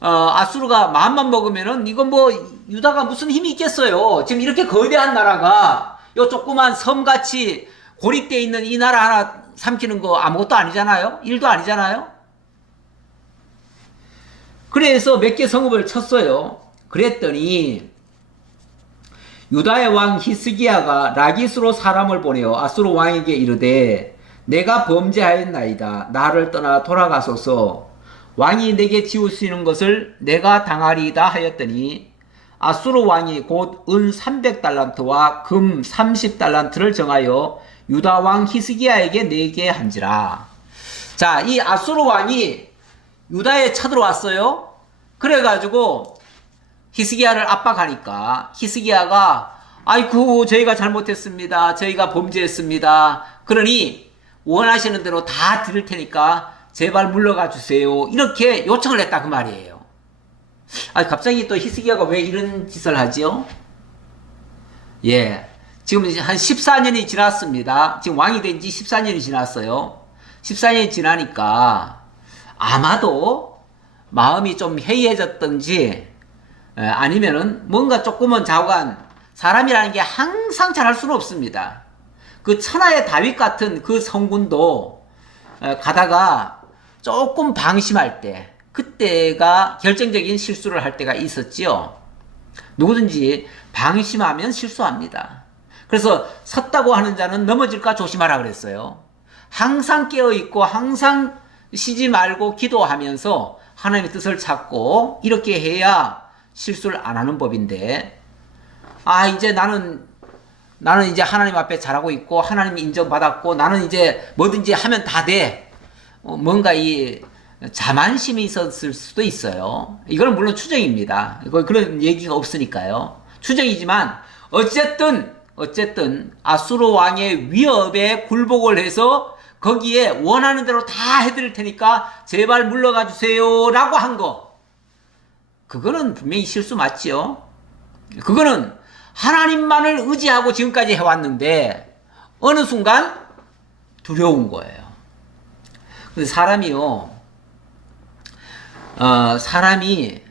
아수르가 마음만 먹으면은 이건 뭐 유다가 무슨 힘이 있겠어요. 지금 이렇게 거대한 나라가 요 조그만 섬같이 고립되어 있는 이 나라 하나 삼키는 거 아무것도 아니잖아요. 일도 아니잖아요. 그래서 몇 개 성읍을 쳤어요. 그랬더니 유다의 왕 히스기야가 라기스로 사람을 보내어 아수르 왕에게 이르되 내가 범죄하였나이다. 나를 떠나 돌아가소서. 왕이 내게 지우시는 것을 내가 당하리이다 하였더니 아수르 왕이 곧 은 300달란트와 금 30달란트를 정하여 유다 왕 히스기야에게 내게 한지라. 자, 이 아수르 왕이 유다에 쳐들어왔어요. 그래가지고 히스기야를 압박하니까 히스기야가 아이쿠 저희가 잘못했습니다. 저희가 범죄했습니다. 그러니 원하시는 대로 다 드릴 테니까 제발 물러가 주세요. 이렇게 요청을 했다 그 말이에요. 아, 갑자기 또 히스기야가 왜 이런 짓을 하지요? 예. 지금 이제 한 14년이 지났습니다. 지금 왕이 된 지 14년이 지났어요. 14년이 지나니까 아마도 마음이 좀 해이해졌던지 아니면은 뭔가 조금은 좌우간, 사람이라는 게 항상 잘할 수는 없습니다. 그 천하의 다윗 같은 그 성군도 가다가 조금 방심할 때, 그때가 결정적인 실수를 할 때가 있었지요. 누구든지 방심하면 실수합니다. 그래서 섰다고 하는 자는 넘어질까 조심하라 그랬어요. 항상 깨어있고 항상 쉬지 말고 기도하면서 하나님의 뜻을 찾고 이렇게 해야 실수를 안 하는 법인데, 이제 나는 이제 하나님 앞에 잘하고 있고 하나님 인정받았고 나는 이제 뭐든지 하면 다 돼. 뭔가 이 자만심이 있었을 수도 있어요. 이거는 물론 추정입니다. 그런 얘기가 없으니까요. 추정이지만 어쨌든 아수르 왕의 위협에 굴복을 해서 거기에 원하는 대로 다 해드릴 테니까 제발 물러가 주세요 라고 한 거, 그거는 분명히 실수 맞지요. 그거는 하나님만을 의지하고 지금까지 해왔는데 어느 순간 두려운 거예요. 근데 사람이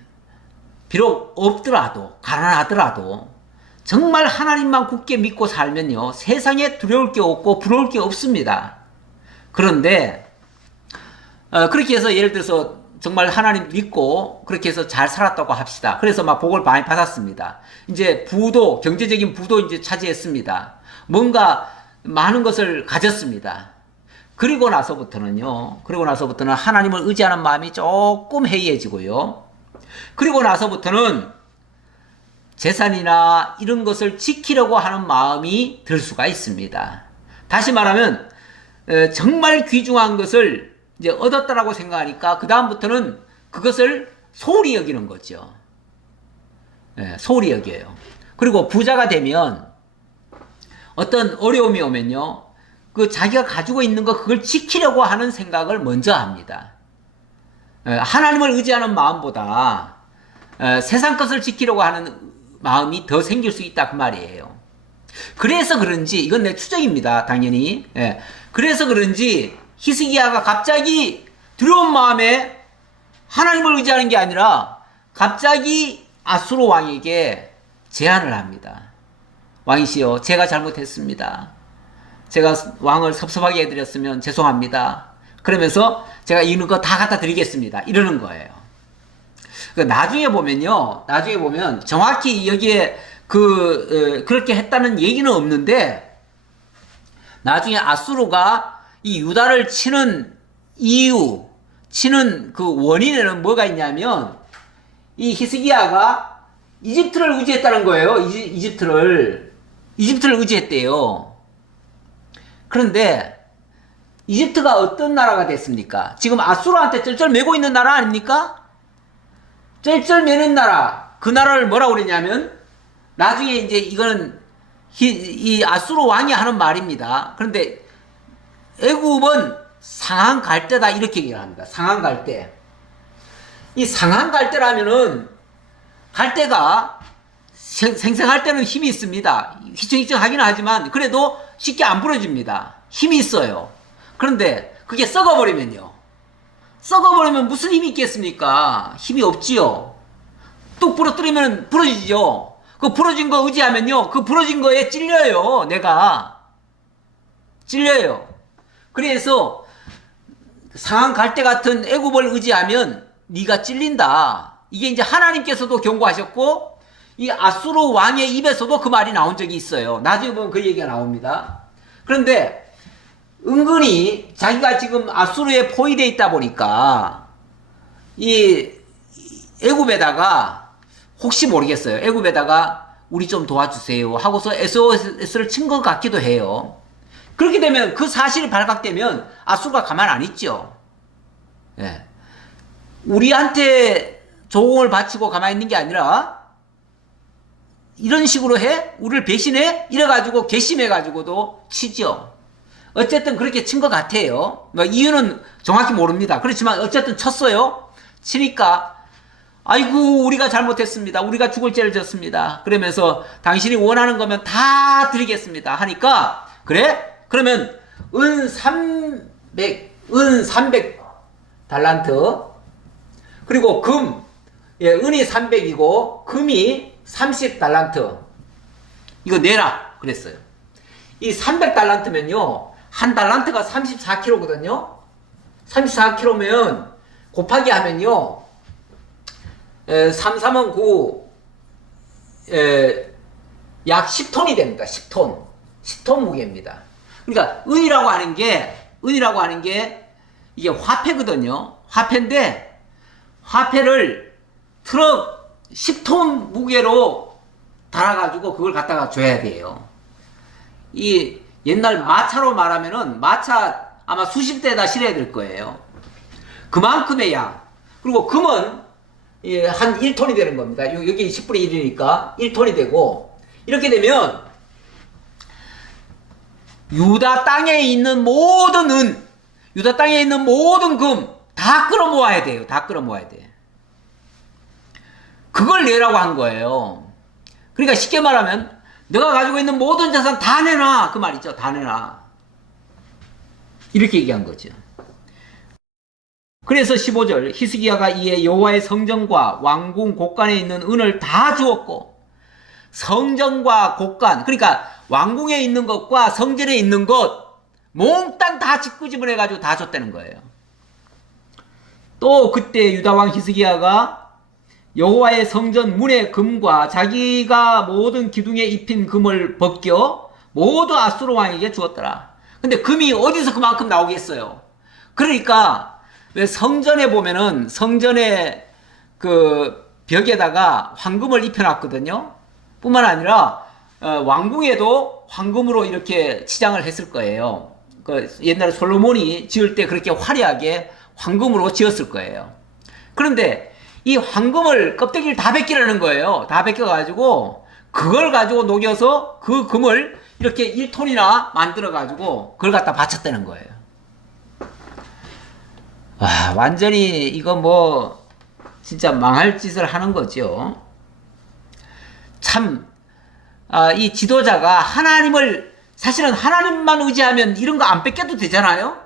비록 없더라도, 가난하더라도 정말 하나님만 굳게 믿고 살면요, 세상에 두려울 게 없고 부러울 게 없습니다. 그런데 그렇게 해서 예를 들어서 정말 하나님 믿고 그렇게 해서 잘 살았다고 합시다. 그래서 막 복을 많이 받았습니다. 이제 경제적인 부도 이제 차지했습니다. 뭔가 많은 것을 가졌습니다. 그리고 나서부터는 하나님을 의지하는 마음이 조금 해이해지고요. 그리고 나서부터는 재산이나 이런 것을 지키려고 하는 마음이 들 수가 있습니다. 다시 말하면 정말 귀중한 것을 이제 얻었다라고 생각하니까 그 다음부터는 그것을 소홀히 여기는 거죠. 소홀히 여겨요. 그리고 부자가 되면 어떤 어려움이 오면요, 그 자기가 가지고 있는 거 그걸 지키려고 하는 생각을 먼저 합니다. 하나님을 의지하는 마음보다 세상 것을 지키려고 하는 마음이 더 생길 수 있다 그 말이에요. 그래서 그런지, 이건 내 추정입니다. 당연히. 그래서 그런지 히스기야가 갑자기 두려운 마음에 하나님을 의지하는 게 아니라 갑자기 아수르 왕에게 제안을 합니다. 왕이시여, 제가 잘못했습니다. 제가 왕을 섭섭하게 해드렸으면 죄송합니다. 그러면서 제가 있는 거 다 갖다 드리겠습니다. 이러는 거예요. 나중에 보면 정확히 여기에 그렇게 했다는 얘기는 없는데, 나중에 아수르가 이 유다를 치는 그 원인에는 뭐가 있냐면, 이 히스기야가 이집트를 의지했다는 거예요. 이집트를 의지했대요. 그런데 이집트가 어떤 나라가 됐습니까? 지금 아수르한테 쩔쩔 매고 있는 나라 아닙니까? 쩔쩔 매는 나라, 그 나라를 뭐라고 그랬냐면, 나중에 이제 이거는 이 아수르 왕이 하는 말입니다. 그런데 애굽은 상한 갈대다 이렇게 얘기를 합니다. 상한 갈대. 이 상한 갈대라면은, 갈대가 생생할 때는 힘이 있습니다. 휘청휘청하기는 하지만 그래도 쉽게 안 부러집니다. 힘이 있어요. 그런데 그게 썩어버리면 무슨 힘이 있겠습니까? 힘이 없지요. 뚝 부러뜨리면 부러지죠. 그 부러진 거 의지하면요, 그 부러진 거에 찔려요. 내가 찔려요. 그래서 상한 갈대 같은 애굽을 의지하면 네가 찔린다. 이게 이제 하나님께서도 경고하셨고, 이 아수르 왕의 입에서도 그 말이 나온 적이 있어요. 나중에 보면 그 얘기가 나옵니다. 그런데 은근히 자기가 지금 아수르에 포위되어 있다 보니까 이 애굽에다가, 혹시 모르겠어요, 애굽에다가 우리 좀 도와주세요 하고서 SOS를 친 것 같기도 해요. 그렇게 되면, 그 사실이 발각되면 아수르가 가만 안 있죠. 우리한테 조공을 바치고 가만히 있는 게 아니라 이런 식으로 해? 우리를 배신해? 이래가지고 괘씸해가지고도 치죠. 어쨌든 그렇게 친 것 같아요. 뭐 이유는 정확히 모릅니다. 그렇지만 어쨌든 쳤어요. 치니까 아이고 우리가 잘못했습니다. 우리가 죽을 죄를 졌습니다. 그러면서 당신이 원하는 거면 다 드리겠습니다. 하니까 그래? 그러면 은 300 달란트 그리고 금 예, 은이 300이고 금이 30 달란트 이거 내라 그랬어요. 이 300달란트면요 한 달란트가 34kg거든요. 34kg면 곱하기 하면요 3, 3은 9, 약 10톤이 됩니다. 10톤. 10톤 무게입니다. 그러니까 은이라고 하는 게 이게 화폐거든요. 화폐인데 화폐를 트럭 10톤 무게로 달아가지고 그걸 갖다가 줘야 돼요. 이 옛날 마차로 말하면은 마차 아마 수십 대에다 실어야 될 거예요. 그만큼의 양. 그리고 금은 예, 한 1톤이 되는 겁니다. 여기 10분의 1이니까 1톤이 되고 이렇게 되면 유다 땅에 있는 모든 은, 유다 땅에 있는 모든 금 다 끌어모아야 돼요. 다 끌어모아야 돼. 그걸 내라고 한 거예요. 그러니까 쉽게 말하면 너가 가지고 있는 모든 자산 다 내놔 그 말이죠. 다 내놔. 이렇게 얘기한 거죠. 그래서 15절 히스기야가 이에 여호와의 성전과 왕궁 곳간에 있는 은을 다 주었고 성전과 곳간 그러니까 왕궁에 있는 것과 성전에 있는 것 몽땅 다 짓궂으면 해가지고 다 줬다는 거예요. 또 그때 유다왕 히스기야가 여호와의 성전 문의 금과 자기가 모든 기둥에 입힌 금을 벗겨 모두 아수르 왕에게 주었더라. 근데 금이 어디서 그만큼 나오겠어요. 그러니까 왜 성전에 보면은 성전에 그 벽에다가 황금을 입혀놨거든요. 뿐만 아니라 왕궁에도 황금으로 이렇게 치장을 했을 거예요. 그 옛날에 솔로몬이 지을 때 그렇게 화려하게 황금으로 지었을 거예요. 그런데 이 황금을 껍데기를 다 벗기라는 거예요. 다 벗겨가지고 그걸 가지고 녹여서 그 금을 이렇게 1톤이나 만들어가지고 그걸 갖다 바쳤다는 거예요. 와, 완전히 이거 뭐 진짜 망할 짓을 하는 거죠. 참, 이 지도자가 하나님을 사실은 하나님만 의지하면 이런 거 안 뺏겨도 되잖아요.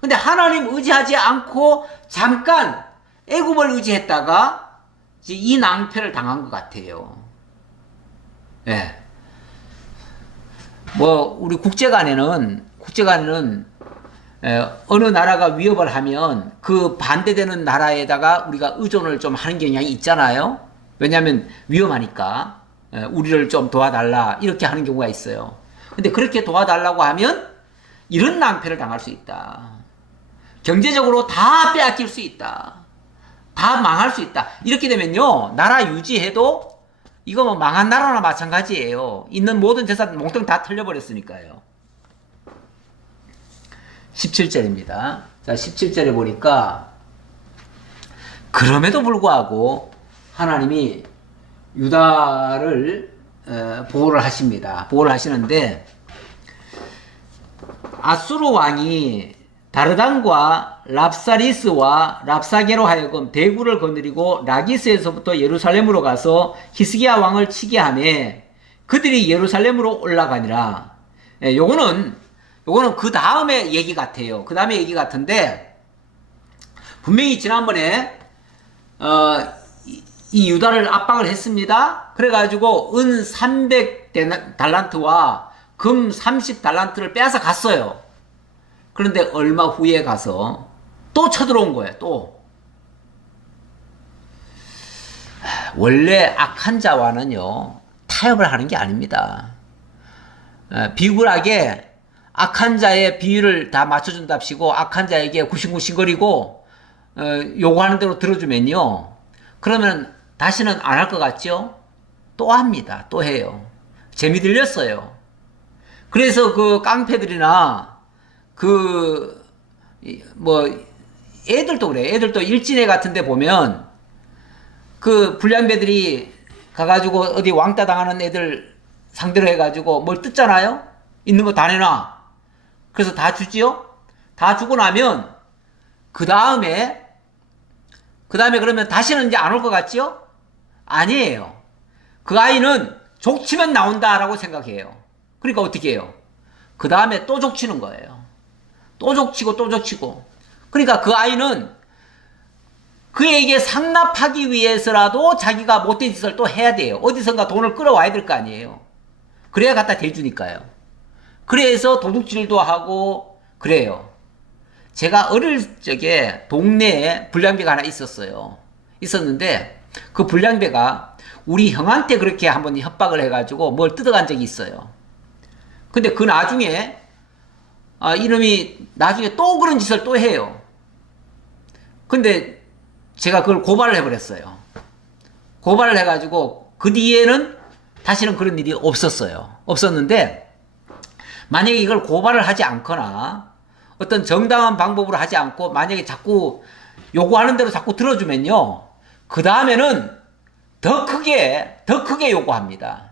근데 하나님 의지하지 않고 잠깐 애굽을 의지했다가 이 낭패를 당한 것 같아요. 예. 뭐 우리 국제간에는 어느 나라가 위협을 하면 그 반대되는 나라에다가 우리가 의존을 좀 하는 경향이 있잖아요. 왜냐하면 위험하니까 우리를 좀 도와달라 이렇게 하는 경우가 있어요. 근데 그렇게 도와달라고 하면 이런 낭패를 당할 수 있다. 경제적으로 다 빼앗길 수 있다. 다 망할 수 있다. 이렇게 되면요 나라 유지해도 이거 뭐 망한 나라나 마찬가지예요. 있는 모든 재산 몽땅 다 털려버렸으니까요. 17절입니다. 자, 17절에 보니까 그럼에도 불구하고 하나님이 유다를 보호를 하십니다. 보호를 하시는데 아수르 왕이 다르단과 랍사리스와 랍사게로 하여금 대구를 거느리고 라기스에서부터 예루살렘으로 가서 히스기야 왕을 치게 하매 그들이 예루살렘으로 올라가니라. 요거는 그 다음에 얘기 같아요. 그 다음에 얘기 같은데 분명히 지난번에 이 유다를 압박을 했습니다. 그래가지고 은 300달란트와 금 30달란트를 빼앗아 갔어요. 그런데 얼마 후에 가서 또 쳐들어온 거예요. 또 원래 악한 자와는요 타협을 하는 게 아닙니다. 비굴하게 악한 자의 비율을 다 맞춰준답시고 악한 자에게 구신구신거리고 요구하는 대로 들어주면요 그러면 다시는 안 할 것 같죠? 또 합니다. 또 해요. 재미 들렸어요. 그래서 그 깡패들이나 애들도 그래. 애들도 일진회 같은 데 보면 그 불량배들이 가가지고 어디 왕따 당하는 애들 상대로 해가지고 뭘 뜯잖아요? 있는 거 다 내놔. 그래서 다 주지요? 다 주고 나면 그 다음에 그러면 다시는 이제 안 올 것 같지요? 아니에요. 그 아이는 족치면 나온다라고 생각해요. 그러니까 어떻게 해요? 그 다음에 또 족치는 거예요. 또 족치고 또 족치고. 그러니까 그 아이는 그에게 상납하기 위해서라도 자기가 못된 짓을 또 해야 돼요. 어디선가 돈을 끌어와야 될 거 아니에요. 그래야 갖다 대주니까요. 그래서 도둑질도 하고 그래요. 제가 어릴 적에 동네에 불량배가 하나 있었는데 그 불량배가 우리 형한테 그렇게 한번 협박을 해가지고 뭘 뜯어간 적이 있어요. 근데 그 나중에 이놈이 나중에 또 그런 짓을 또 해요. 근데 제가 그걸 고발을 해버렸어요. 고발을 해가지고 그 뒤에는 다시는 그런 일이 없었는데 만약에 이걸 고발을 하지 않거나 어떤 정당한 방법으로 하지 않고 만약에 자꾸 요구하는 대로 자꾸 들어주면요. 그 다음에는 더 크게 요구합니다.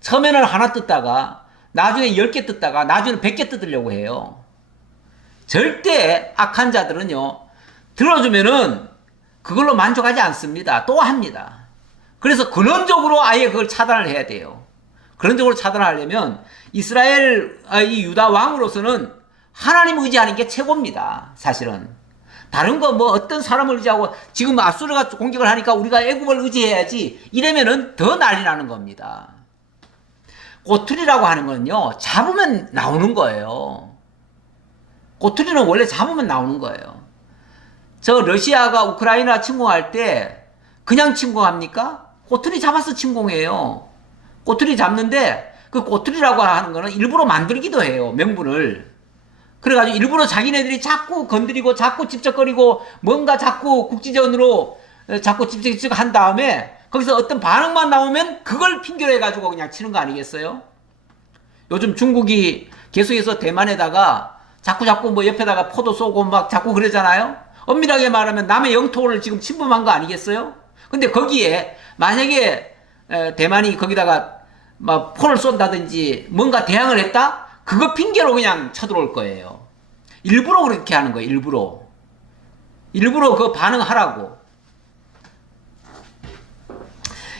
처음에는 하나 뜯다가 나중에 10개 뜯다가 나중에는 100개 뜯으려고 해요. 절대 악한 자들은요. 들어주면은 그걸로 만족하지 않습니다. 또 합니다. 그래서 근원적으로 아예 그걸 차단을 해야 돼요. 근원적으로 차단하려면 이스라엘 이 유다 왕으로서는 하나님 의지하는 게 최고입니다. 사실은 다른 거 뭐 어떤 사람을 의지하고 지금 아수르가 공격을 하니까 우리가 애굽을 의지해야지 이러면은 더 난리 나는 겁니다. 꼬투리라고 하는 건요 잡으면 나오는 거예요. 꼬투리는 원래 잡으면 나오는 거예요. 저 러시아가 우크라이나 침공할 때 그냥 침공합니까? 꼬투리 잡아서 침공해요. 꼬투리 잡는데 그 꼬투리라고 하는 거는 일부러 만들기도 해요. 명분을. 그래가지고 일부러 자기네들이 자꾸 건드리고 자꾸 찝쩍거리고 뭔가 자꾸 국지전으로 자꾸 찝쩍찝쩍 한 다음에 거기서 어떤 반응만 나오면 그걸 핑계로 해가지고 그냥 치는 거 아니겠어요? 요즘 중국이 계속해서 대만에다가 자꾸 뭐 옆에다가 포도 쏘고 막 자꾸 그러잖아요? 엄밀하게 말하면 남의 영토를 지금 침범한 거 아니겠어요? 근데 거기에 만약에 대만이 거기다가 막 포를 쏜다든지 뭔가 대항을 했다? 그거 핑계로 그냥 쳐들어올 거예요. 일부러 그렇게 하는 거예요. 일부러 그 반응하라고.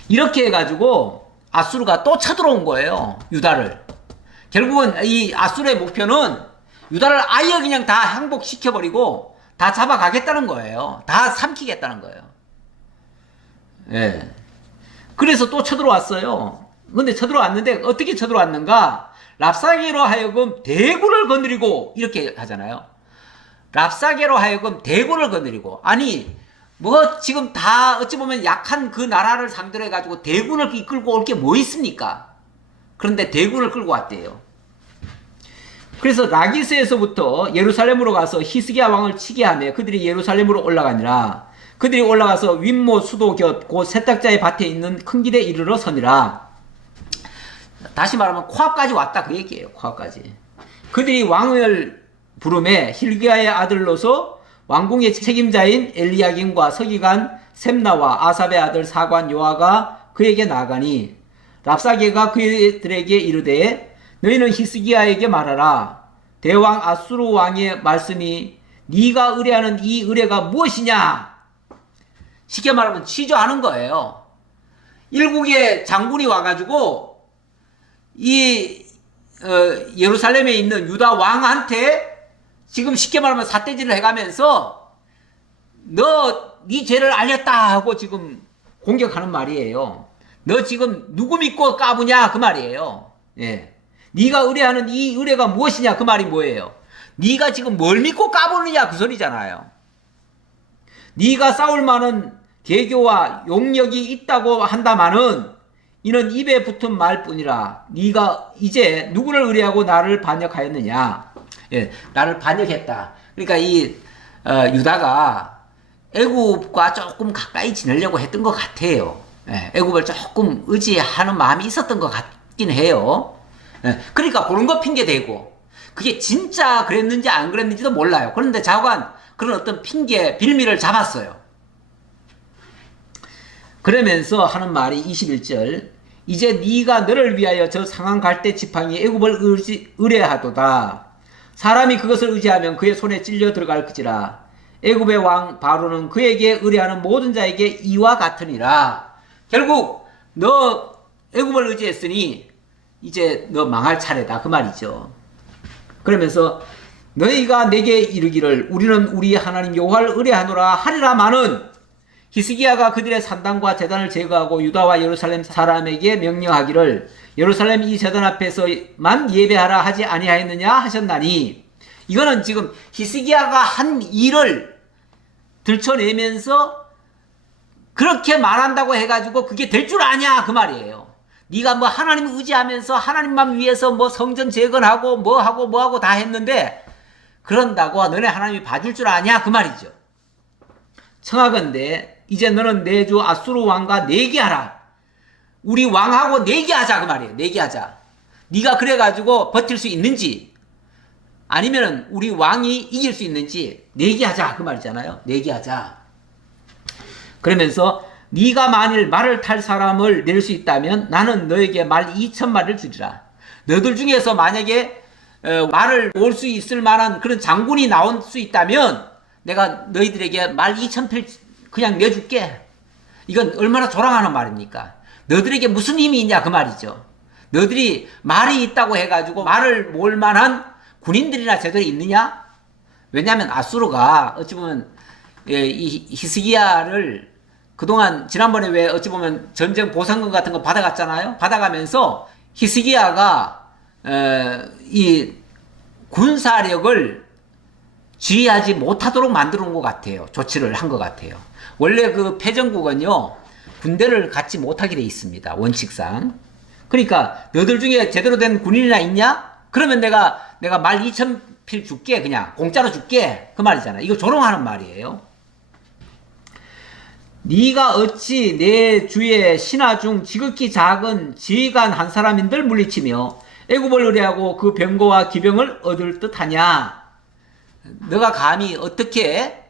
이렇게 해가지고 아수르가 또 쳐들어온 거예요. 유다를. 결국은 이 아수르의 목표는 유다를 아예 그냥 다 항복시켜버리고 다 잡아가겠다는 거예요. 다 삼키겠다는 거예요. 예. 그래서 또 쳐들어왔어요. 근데 쳐들어왔는데 어떻게 쳐들어왔는가? 랍사게로 하여금 대군을 건드리고 이렇게 하잖아요. 랍사게로 하여금 대군을 건드리고 아니 뭐 지금 다 어찌 보면 약한 그 나라를 상대로 해가지고 대군을 이끌고 올 게 뭐 있습니까? 그런데 대군을 끌고 왔대요. 그래서 라기스에서부터 예루살렘으로 가서 히스기야 왕을 치게 하며 그들이 예루살렘으로 올라가니라. 그들이 올라가서 윗모 수도 곁 곧 세탁자의 밭에 있는 큰 길에 이르러 서니라. 다시 말하면 코앞까지 왔다 그 얘기예요. 코앞까지. 그들이 왕을 부름에 hil기야의 아들로서 왕궁의 책임자인 엘리야김과 서기관 셈나와 아삽의 아들 사관 요아가 그에게 나가니 랍사게가 그들에게 이르되 너희는 히스기야에게 말하라. 대왕 아수르 왕의 말씀이 네가 의뢰하는 이 의뢰가 무엇이냐? 쉽게 말하면 취조하는 거예요. 일국의 장군이 와가지고 이 예루살렘에 있는 유다 왕한테 지금 쉽게 말하면 삿대질을 해가면서 네 죄를 알렸다 하고 지금 공격하는 말이에요. 너 지금 누구 믿고 까부냐 그 말이에요. 예. 네가 의뢰하는 이 의뢰가 무엇이냐 그 말이 뭐예요? 네가 지금 뭘 믿고 까부느냐 그 소리잖아요. 네가 싸울 만한 계교와 용력이 있다고 한다마는 이는 입에 붙은 말뿐이라. 네가 이제 누구를 의뢰하고 나를 반역하였느냐? 예, 나를 반역했다. 그러니까 이 유다가 애굽과 조금 가까이 지내려고 했던 것 같아요. 예, 애굽을 조금 의지하는 마음이 있었던 것 같긴 해요. 예, 그러니까 그런 거 핑계 대고 그게 진짜 그랬는지 안 그랬는지도 몰라요. 그런데 자관 그런 어떤 핑계 빌미를 잡았어요. 그러면서 하는 말이 21절 이제 네가 너를 위하여 저 상한 갈대 지팡이 애굽을 의뢰하도다. 사람이 그것을 의지하면 그의 손에 찔려 들어갈 것이라. 애굽의 왕 바로는 그에게 의뢰하는 모든 자에게 이와 같으니라. 결국 너 애굽을 의지했으니 이제 너 망할 차례다 그 말이죠. 그러면서 너희가 내게 이르기를 우리는 우리 하나님 여호와를 의뢰하노라 하리라마는 히스기야가 그들의 산당과 제단을 제거하고 유다와 예루살렘 사람에게 명령하기를 예루살렘 이 제단 앞에서만 예배하라 하지 아니하였느냐 하셨나니, 이거는 지금 히스기야가 한 일을 들춰내면서 그렇게 말한다고 해가지고 그게 될 줄 아냐 그 말이에요. 네가 뭐 하나님 의지하면서 하나님만 위해서 뭐 성전 재건하고 뭐하고 다 했는데 그런다고 너네 하나님이 봐줄 줄 아냐 그 말이죠. 청하건대 이제 너는 내 주 아수르 왕과 내기하라. 우리 왕하고 내기하자 그 말이에요. 내기하자. 네가 그래가지고 버틸 수 있는지 아니면은 우리 왕이 이길 수 있는지 내기하자 그 말이잖아요. 내기하자. 그러면서 네가 만일 말을 탈 사람을 낼 수 있다면 나는 너에게 말 2,000마리를 주리라. 너들 중에서 만약에 말을 올 수 있을 만한 그런 장군이 나올 수 있다면 내가 너희들에게 말 2,000필 그냥 내줄게. 이건 얼마나 조랑하는 말입니까? 너들에게 무슨 힘이 있냐 그 말이죠. 너들이 말이 있다고 해가지고 말을 몰 만한 군인들이나 제대로 있느냐? 왜냐하면 아수르가 어찌 보면 이 히스기야를 그동안 지난번에 왜 어찌 보면 전쟁 보상금 같은 거 받아갔잖아요. 받아가면서 히스기야가 이 군사력을 지휘하지 못하도록 만들어 놓은 것 같아요. 조치를 한 것 같아요. 원래 그 패전국은요 군대를 갖지 못하게 돼 있습니다. 원칙상. 그러니까 너들 중에 제대로 된 군인이나 있냐? 그러면 내가 말 2,000필 줄게. 그냥 공짜로 줄게. 그 말이잖아. 이거 조롱하는 말이에요. 네가 어찌 내 주의 신하 중 지극히 작은 지휘관 한 사람인들 물리치며 애굽을 의뢰하고 그 병거와 기병을 얻을 듯하냐? 너가 감히 어떻게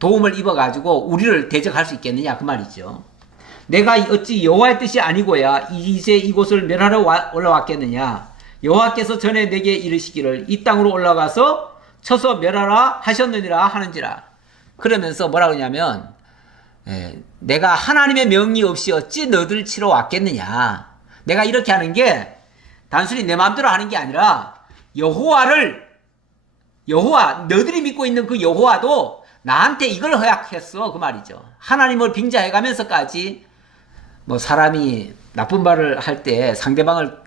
도움을 입어가지고 우리를 대적할 수 있겠느냐 그 말이죠. 내가 어찌 여호와의 뜻이 아니고야 이제 이곳을 멸하러 올라왔겠느냐? 여호와께서 전에 내게 이르시기를 이 땅으로 올라가서 쳐서 멸하라 하셨느니라 하는지라. 그러면서 뭐라 그러냐면 내가 하나님의 명이 없이 어찌 너들 치러 왔겠느냐. 내가 이렇게 하는 게 단순히 내 마음대로 하는 게 아니라 여호와 너들이 믿고 있는 그 여호와도 나한테 이걸 허락했어 그 말이죠. 하나님을 빙자해 가면서까지 뭐 사람이 나쁜 말을 할 때 상대방을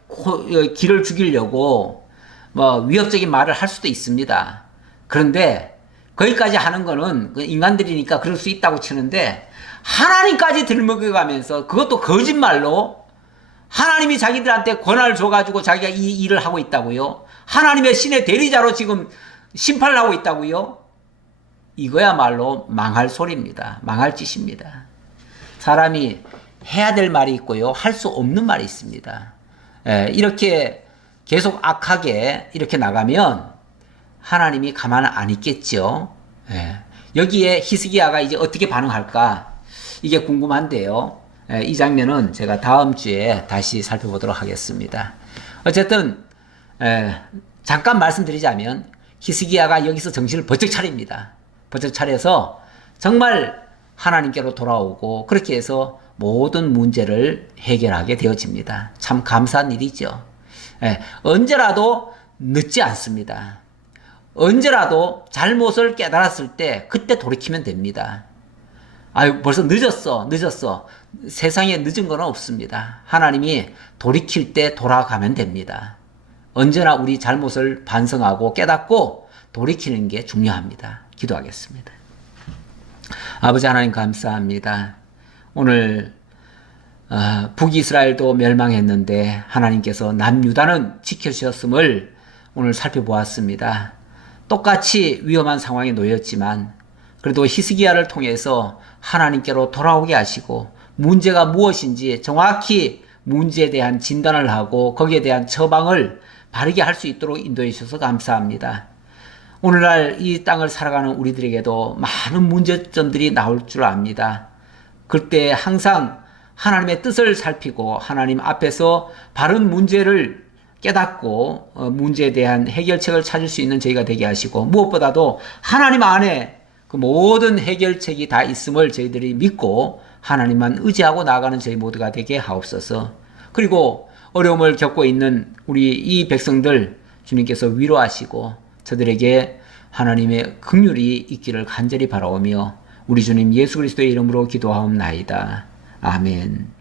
기를 죽이려고 뭐 위협적인 말을 할 수도 있습니다. 그런데 거기까지 하는 거는 인간들이니까 그럴 수 있다고 치는데 하나님까지 들먹여가면서 그것도 거짓말로 하나님이 자기들한테 권한을 줘가지고 자기가 이 일을 하고 있다고요. 하나님의 신의 대리자로 지금 심판을 하고 있다고요. 이거야말로 망할 소리입니다. 망할 짓입니다. 사람이 해야 될 말이 있고요. 할 수 없는 말이 있습니다. 이렇게 계속 악하게 이렇게 나가면 하나님이 가만 안 있겠죠. 여기에 히스기야가 이제 어떻게 반응할까? 이게 궁금한데요. 이 장면은 제가 다음 주에 다시 살펴보도록 하겠습니다. 어쨌든 잠깐 말씀드리자면 히스기야가 여기서 정신을 번쩍 차립니다. 번쩍 차려서 정말 하나님께로 돌아오고 그렇게 해서 모든 문제를 해결하게 되어집니다. 참 감사한 일이죠. 언제라도 늦지 않습니다. 언제라도 잘못을 깨달았을 때 그때 돌이키면 됩니다. 아유 벌써 늦었어. 세상에 늦은 건 없습니다. 하나님이 돌이킬 때 돌아가면 됩니다. 언제나 우리 잘못을 반성하고 깨닫고 돌이키는 게 중요합니다. 기도하겠습니다. 아버지 하나님 감사합니다. 오늘 북이스라엘도 멸망했는데 하나님께서 남유다는 지켜주셨음을 오늘 살펴보았습니다. 똑같이 위험한 상황에 놓였지만 그래도 히스기야를 통해서 하나님께로 돌아오게 하시고 문제가 무엇인지 정확히 문제에 대한 진단을 하고 거기에 대한 처방을 바르게 할 수 있도록 인도해 주셔서 감사합니다. 오늘날 이 땅을 살아가는 우리들에게도 많은 문제점들이 나올 줄 압니다. 그때 항상 하나님의 뜻을 살피고 하나님 앞에서 바른 문제를 깨닫고 문제에 대한 해결책을 찾을 수 있는 저희가 되게 하시고, 무엇보다도 하나님 안에 그 모든 해결책이 다 있음을 저희들이 믿고 하나님만 의지하고 나아가는 저희 모두가 되게 하옵소서. 그리고 어려움을 겪고 있는 우리 이 백성들 주님께서 위로하시고 저들에게 하나님의 긍휼이 있기를 간절히 바라오며 우리 주님 예수 그리스도의 이름으로 기도하옵나이다. 아멘.